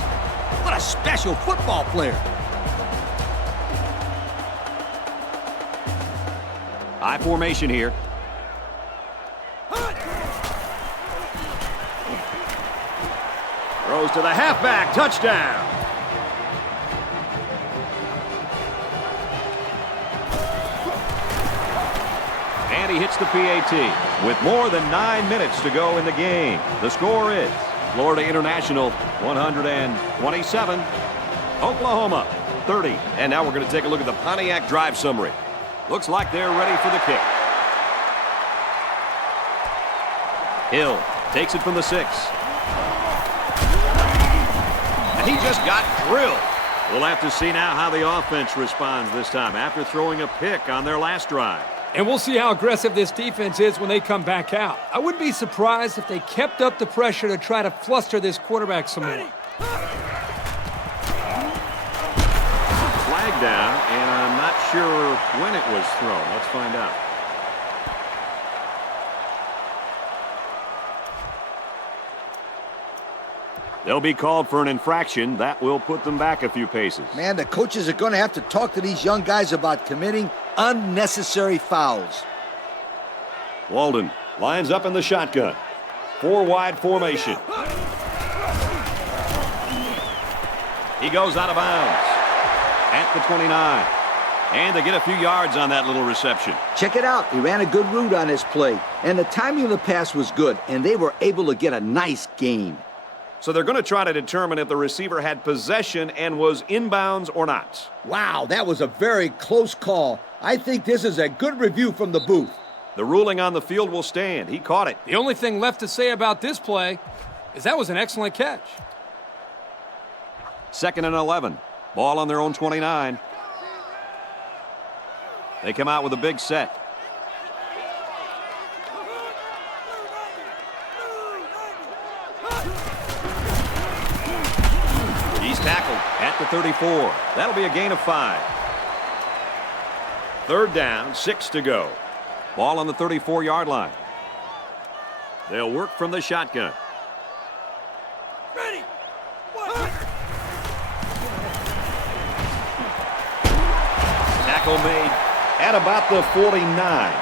What a special football player. High formation here. Throws to the halfback. Touchdown. And he hits the PAT with more than 9 minutes to go in the game. The score is Florida International 127, Oklahoma 30. And now we're going to take a look at the Pontiac drive summary. Looks like they're ready for the kick. Hill takes it from the 6. And he just got drilled. We'll have to see now how the offense responds this time after throwing a pick on their last drive. And we'll see how aggressive this defense is when they come back out. I wouldn't be surprised if they kept up the pressure to try to fluster this quarterback some more. Flag down, and I'm not sure when it was thrown. Let's find out. They'll be called for an infraction. That will put them back a few paces. Man, the coaches are going to have to talk to these young guys about committing unnecessary fouls. Walden lines up in the shotgun. 4-wide formation. He goes out of bounds at the 29. And they get a few yards on that little reception. Check it out. He ran a good route on his play, and the timing of the pass was good, and they were able to get a nice gain. So they're going to try to determine if the receiver had possession and was inbounds or not. Wow, that was a very close call. I think this is a good review from the booth. The ruling on the field will stand. He caught it. The only thing left to say about this play is that was an excellent catch. 2nd and 11. Ball on their own 29. They come out with a big set. He's tackled at the 34. That'll be a gain of 5. 3rd down, 6 to go. Ball on the 34-yard line. They'll work from the shotgun. Ready. Tackle made at about the 49.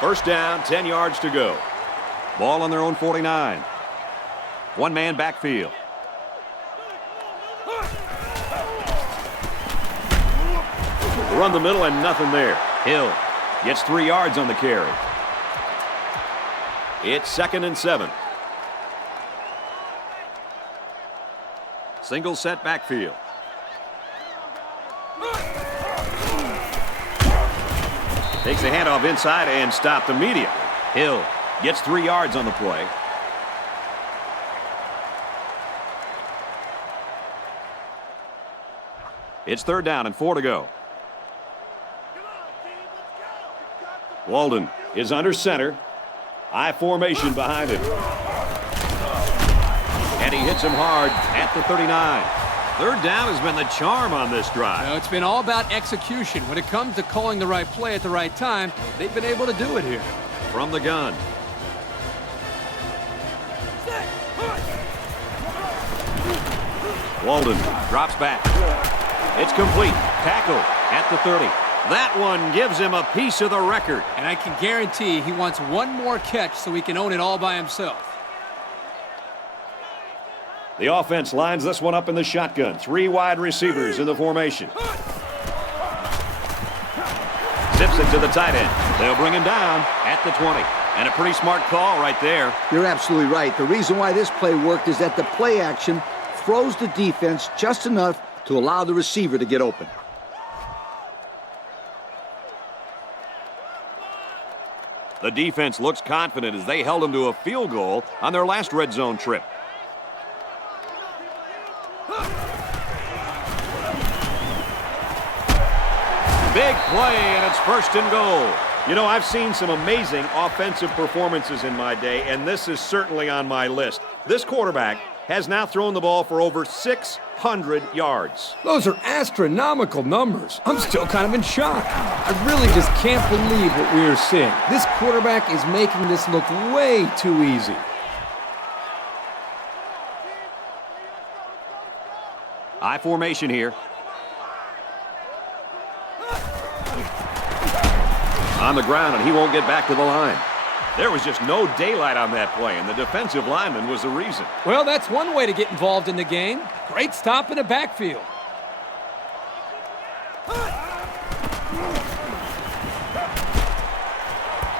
1st down, 10 yards to go. Ball on their own 49. One-man backfield. Run the middle and nothing there. Hill gets 3 yards on the carry. It's 2nd and 7. Single set backfield. Takes the handoff inside and stopped immediately. Hill gets 3 yards on the play. It's 3rd down and 4 to go. Walden is under center. I formation behind him. And he hits him hard at the 39. 3rd down has been the charm on this drive. It's been all about execution. When it comes to calling the right play at the right time, they've been able to do it here. From the gun. Walden drops back. It's complete. Tackle at the 30. That one gives him a piece of the record. And I can guarantee he wants one more catch so he can own it all by himself. The offense lines this one up in the shotgun. 3 wide receivers in the formation. Zips it to the tight end. They'll bring him down at the 20. And a pretty smart call right there. You're absolutely right. The reason why this play worked is that the play action froze the defense just enough to allow the receiver to get open. The defense looks confident as they held them to a field goal on their last red zone trip. Big play, and it's 1st and goal. You know, I've seen some amazing offensive performances in my day, and this is certainly on my list. This quarterback has now thrown the ball for over 600 yards. Those are astronomical numbers. I'm still kind of in shock. I really just can't believe what we are seeing. This quarterback is making this look way too easy. I formation here. On the ground, and he won't get back to the line. There was just no daylight on that play, and the defensive lineman was the reason. Well, that's one way to get involved in the game. Great stop in the backfield.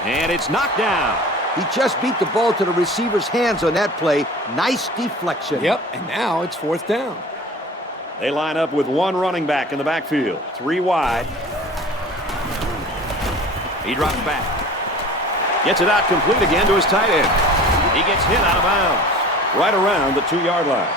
And it's knocked down. He just beat the ball to the receiver's hands on that play. Nice deflection. Yep, and now it's 4th down. They line up with 1 running back in the backfield. 3 wide. He drops back. Gets it out complete again to his tight end. He gets hit out of bounds. Right around the 2-yard line.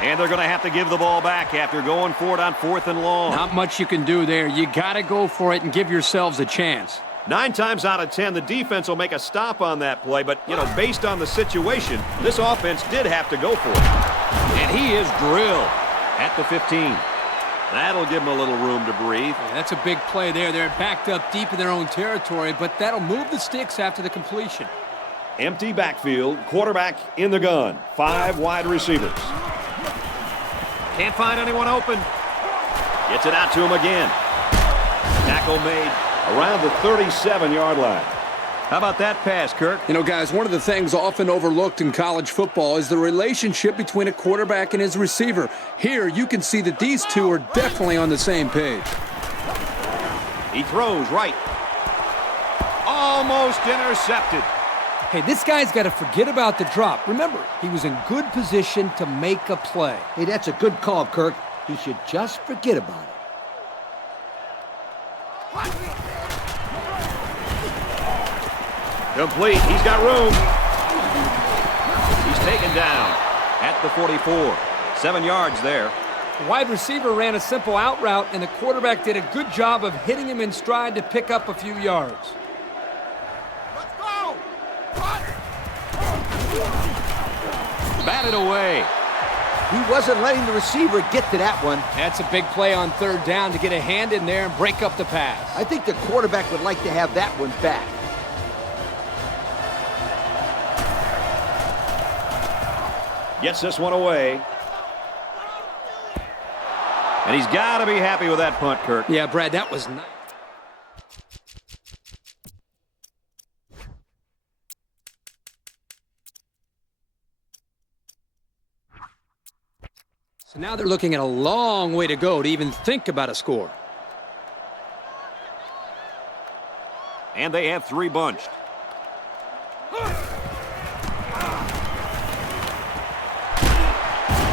And they're going to have to give the ball back after going for it on 4th and long. Not much you can do there. You got to go for it and give yourselves a chance. 9 times out of 10, the defense will make a stop on that play. But, you know, based on the situation, this offense did have to go for it. And he is drilled at the 15. That'll give them a little room to breathe. Yeah, that's a big play there. They're backed up deep in their own territory, but that'll move the sticks after the completion. Empty backfield, quarterback in the gun. 5 wide receivers. Can't find anyone open. Gets it out to him again. Tackle made around the 37-yard line. How about that pass, Kirk? You know, guys, one of the things often overlooked in college football is the relationship between a quarterback and his receiver. Here, you can see that these two are definitely on the same page. He throws right. Almost intercepted. Hey, this guy's got to forget about the drop. Remember, he was in good position to make a play. Hey, that's a good call, Kirk. He should just forget about it. Complete. He's got room. He's taken down at the 44. 7 yards there. The wide receiver ran a simple out route, and the quarterback did a good job of hitting him in stride to pick up a few yards. Let's go! Batted away. He wasn't letting the receiver get to that one. That's a big play on third down to get a hand in there and break up the pass. I think the quarterback would like to have that one back. Gets this one away. And he's got to be happy with that punt, Kirk. Yeah, Brad, that was nice. So now they're looking at a long way to go to even think about a score. And they have 3 bunched.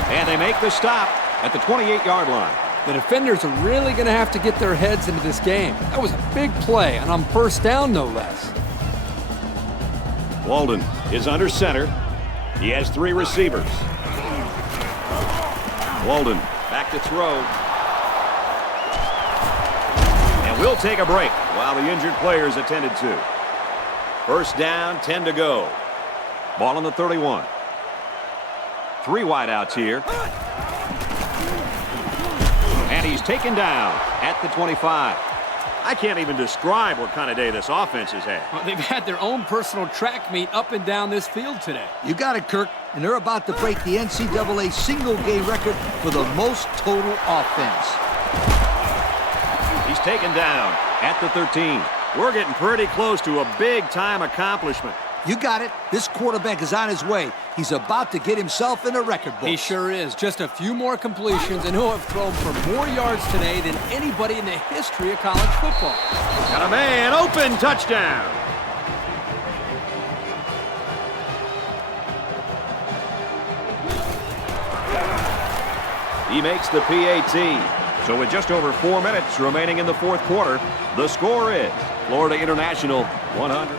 And they make the stop at the 28-yard line. The defenders are really going to have to get their heads into this game. That was a big play, and on first down, no less. Walden is under center. He has 3 receivers. Walden back to throw. And we'll take a break while the injured players attended to. First down, 10 to go. Ball on the 31. 3 wideouts here. And he's taken down at the 25. I can't even describe what kind of day this offense has had. Well, they've had their own personal track meet up and down this field today. You got it, Kirk. And they're about to break the NCAA single-game record for the most total offense. He's taken down at the 13. We're getting pretty close to a big-time accomplishment. You got it. This quarterback is on his way. He's about to get himself in a record book. He sure is. Just a few more completions, and he'll have thrown for more yards today than anybody in the history of college football. Got a man open, touchdown. He makes the PAT. So with just over 4 minutes remaining in the fourth quarter, the score is Florida International 100.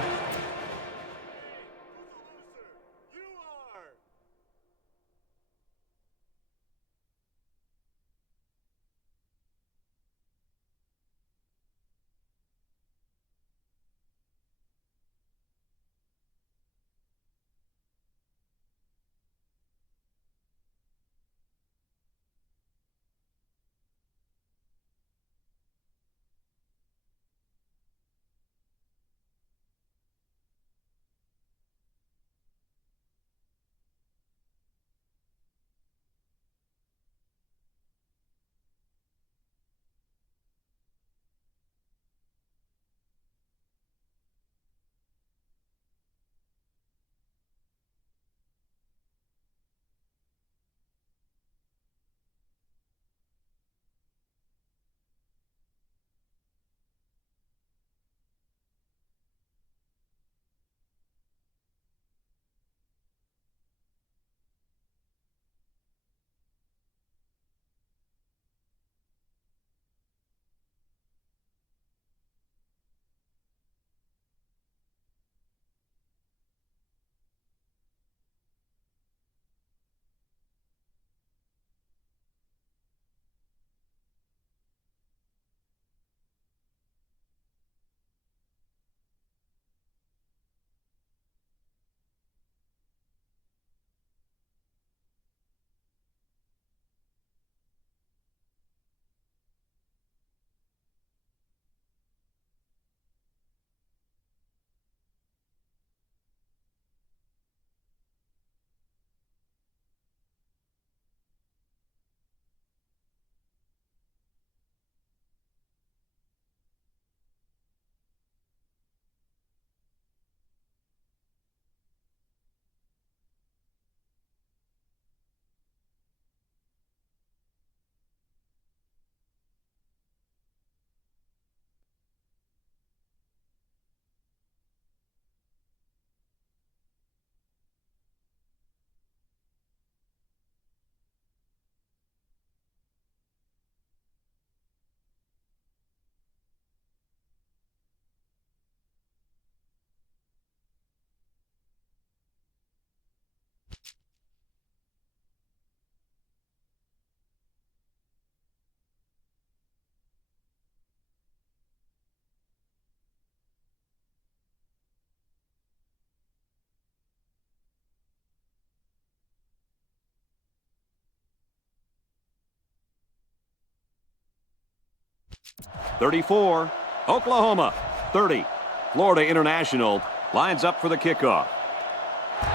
34. Oklahoma, 30. Florida International lines up for the kickoff.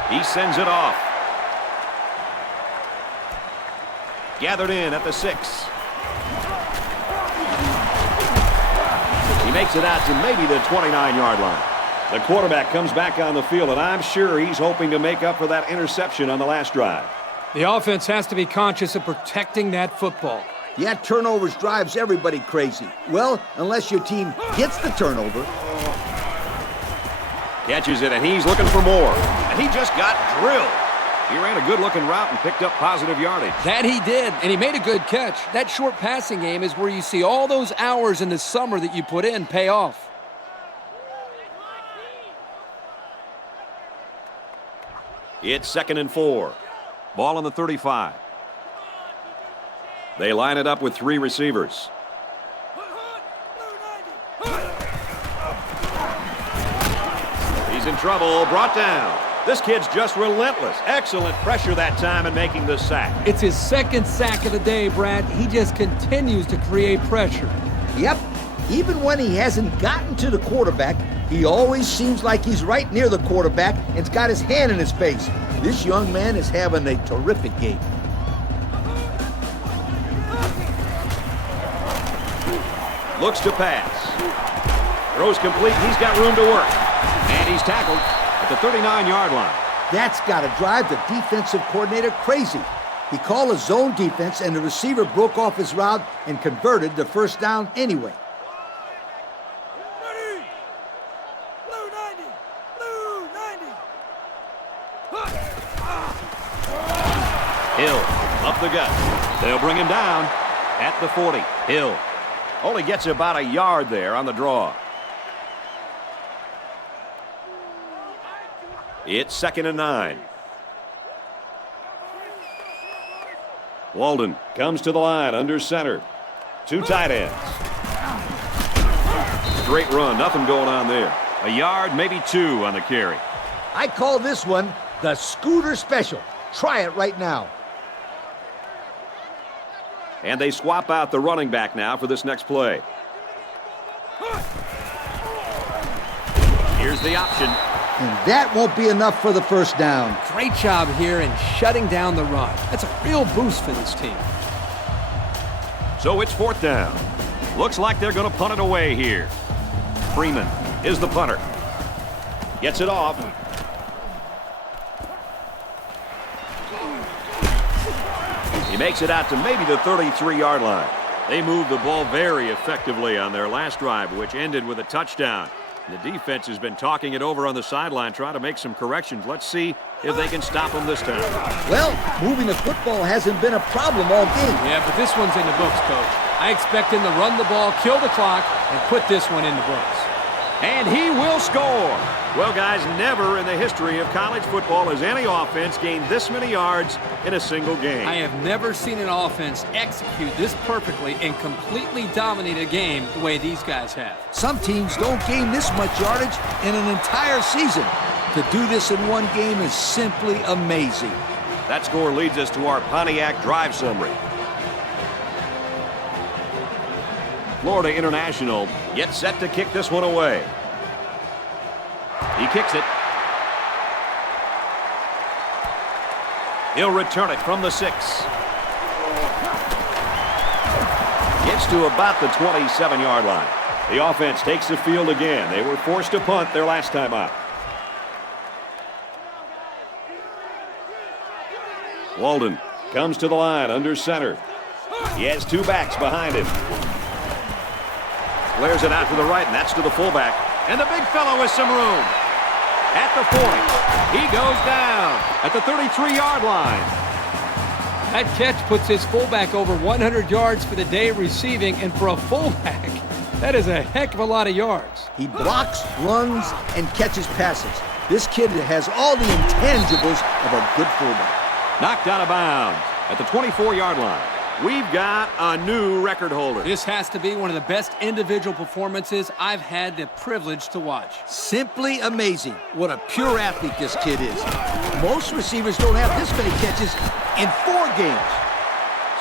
He sends it off. Gathered in at the 6. He makes it out to maybe the 29-yard line. The quarterback comes back on the field, and I'm sure he's hoping to make up for that interception on the last drive. The offense has to be conscious of protecting that football. Yeah, turnovers drives everybody crazy. Well, unless your team gets the turnover. Catches it, and he's looking for more. And he just got drilled. He ran a good-looking route and picked up positive yardage. That he did, and he made a good catch. That short passing game is where you see all those hours in the summer that you put in pay off. It's 2nd and 4. Ball on the 35. They line it up with 3 receivers. He's in trouble, brought down. This kid's just relentless. Excellent pressure that time in making the sack. It's his 2nd sack of the day, Brad. He just continues to create pressure. Yep, even when he hasn't gotten to the quarterback, he always seems like he's right near the quarterback and's got his hand in his face. This young man is having a terrific game. Looks to pass. Throws complete. He's got room to work. And he's tackled at the 39-yard line. That's got to drive the defensive coordinator crazy. He called a zone defense, and the receiver broke off his route and converted the first down anyway. Hill up the gut. They'll bring him down at the 40. Hill only gets about a yard there on the draw. It's 2nd and 9. Walden comes to the line under center. 2 tight ends. Straight run, nothing going on there. A yard, maybe 2 on the carry. I call this one the Scooter Special. Try it right now. And they swap out the running back now for this next play. Here's the option. And that won't be enough for the first down. Great job here in shutting down the run. That's a real boost for this team. So it's 4th down. Looks like they're going to punt it away here. Freeman is the punter. Gets it off. He makes it out to maybe the 33-yard line. They moved the ball very effectively on their last drive, which ended with a touchdown. The defense has been talking it over on the sideline, trying to make some corrections. Let's see if they can stop them this time. Well, moving the football hasn't been a problem all game. Yeah, but this one's in the books, Coach. I expect him to run the ball, kill the clock, and put this one in the books. And he will score. Well, guys, never in the history of college football has any offense gained this many yards in a single game. I have never seen an offense execute this perfectly and completely dominate a game the way these guys have. Some teams don't gain this much yardage in an entire season. To do this in one game is simply amazing. That score leads us to our Pontiac drive summary. Florida International gets set to kick this one away. He kicks it. He'll return it from the 6. Gets to about the 27-yard line. The offense takes the field again. They were forced to punt their last time out. Walden comes to the line under center. He has 2 backs behind him. Flares it out to the right, and that's to the fullback. And the big fellow with some room. At the 40. He goes down at the 33-yard line. That catch puts his fullback over 100 yards for the day receiving, and for a fullback, that is a heck of a lot of yards. He blocks, runs, and catches passes. This kid has all the intangibles of a good fullback. Knocked out of bounds at the 24-yard line. We've got a new record holder. This has to be one of the best individual performances I've had the privilege to watch. Simply amazing. What a pure athlete this kid is. Most receivers don't have this many catches in 4 games.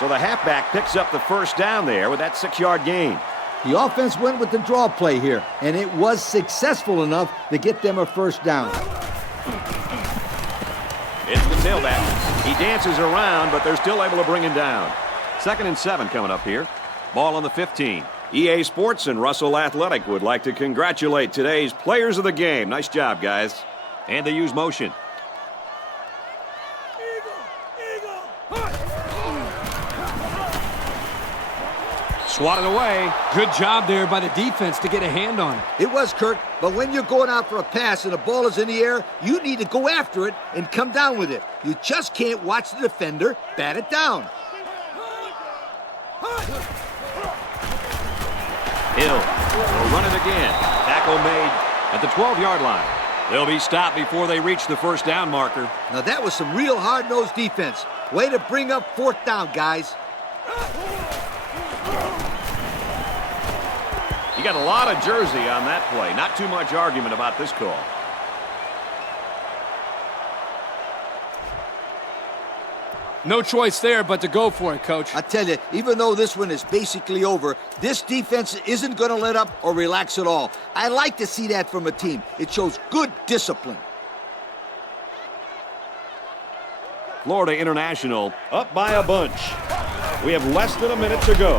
So the halfback picks up the first down there with that 6-yard gain. The offense went with the draw play here, and it was successful enough to get them a first down. It's the tailback. He dances around, but they're still able to bring him down. 2nd and 7 coming up here. Ball on the 15. EA Sports and Russell Athletic would like to congratulate today's players of the game. Nice job, guys. And they use motion. Swatted away. Good job there by the defense to get a hand on it. It was, Kurt, but when you're going out for a pass and the ball is in the air, you need to go after it and come down with it. You just can't watch the defender bat it down. Hill will run it again. Tackle made at the 12-yard line. They'll be stopped before they reach the first down marker. Now that was some real hard-nosed defense. Way to bring up 4th down, guys. You got a lot of jersey on that play. Not too much argument about this call. No choice there but to go for it, Coach. I tell you, even though this one is basically over, this defense isn't going to let up or relax at all. I like to see that from a team. It shows good discipline. Florida International up by a bunch. We have less than a minute to go.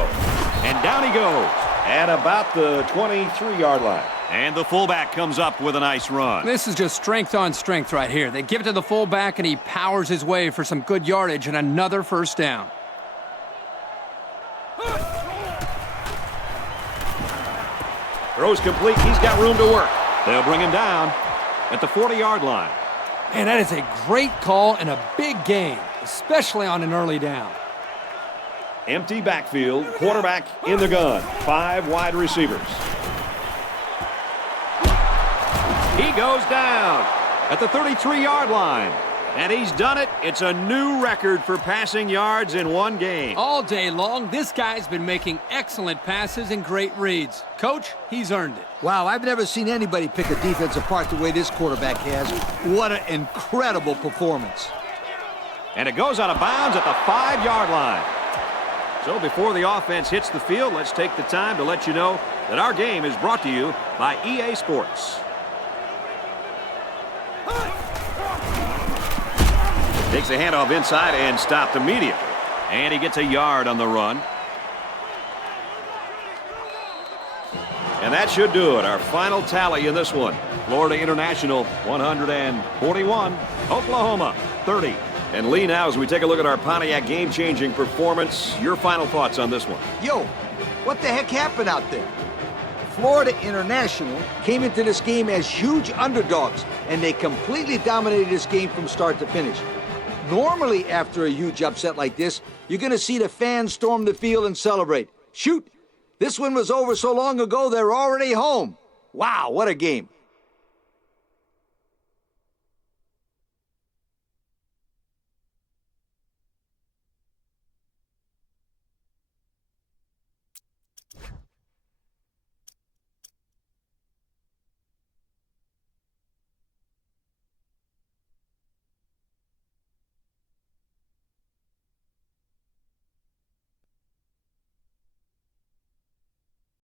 And down he goes at about the 23-yard line. And the fullback comes up with a nice run. This is just strength on strength right here. They give it to the fullback, and he powers his way for some good yardage and another first down. Throws complete. He's got room to work. They'll bring him down at the 40-yard line. Man, that is a great call and a big game, especially on an early down. Empty backfield, quarterback in the gun. 5 wide receivers. He goes down at the 33-yard line. And he's done it. It's a new record for passing yards in one game. All day long, this guy's been making excellent passes and great reads. Coach, he's earned it. Wow, I've never seen anybody pick a defense apart the way this quarterback has. What an incredible performance. And it goes out of bounds at the 5-yard line. So before the offense hits the field, let's take the time to let you know that our game is brought to you by EA Sports. Takes the handoff inside and stopped immediately. And he gets a yard on the run. And that should do it. Our final tally in this one. Florida International 141, Oklahoma 30. And Lee, now as we take a look at our Pontiac game-changing performance, your final thoughts on this one. Yo, what the heck happened out there? Florida International came into this game as huge underdogs, and they completely dominated this game from start to finish. Normally, after a huge upset like this, you're going to see the fans storm the field and celebrate. Shoot, this one was over so long ago, they're already home. Wow, what a game.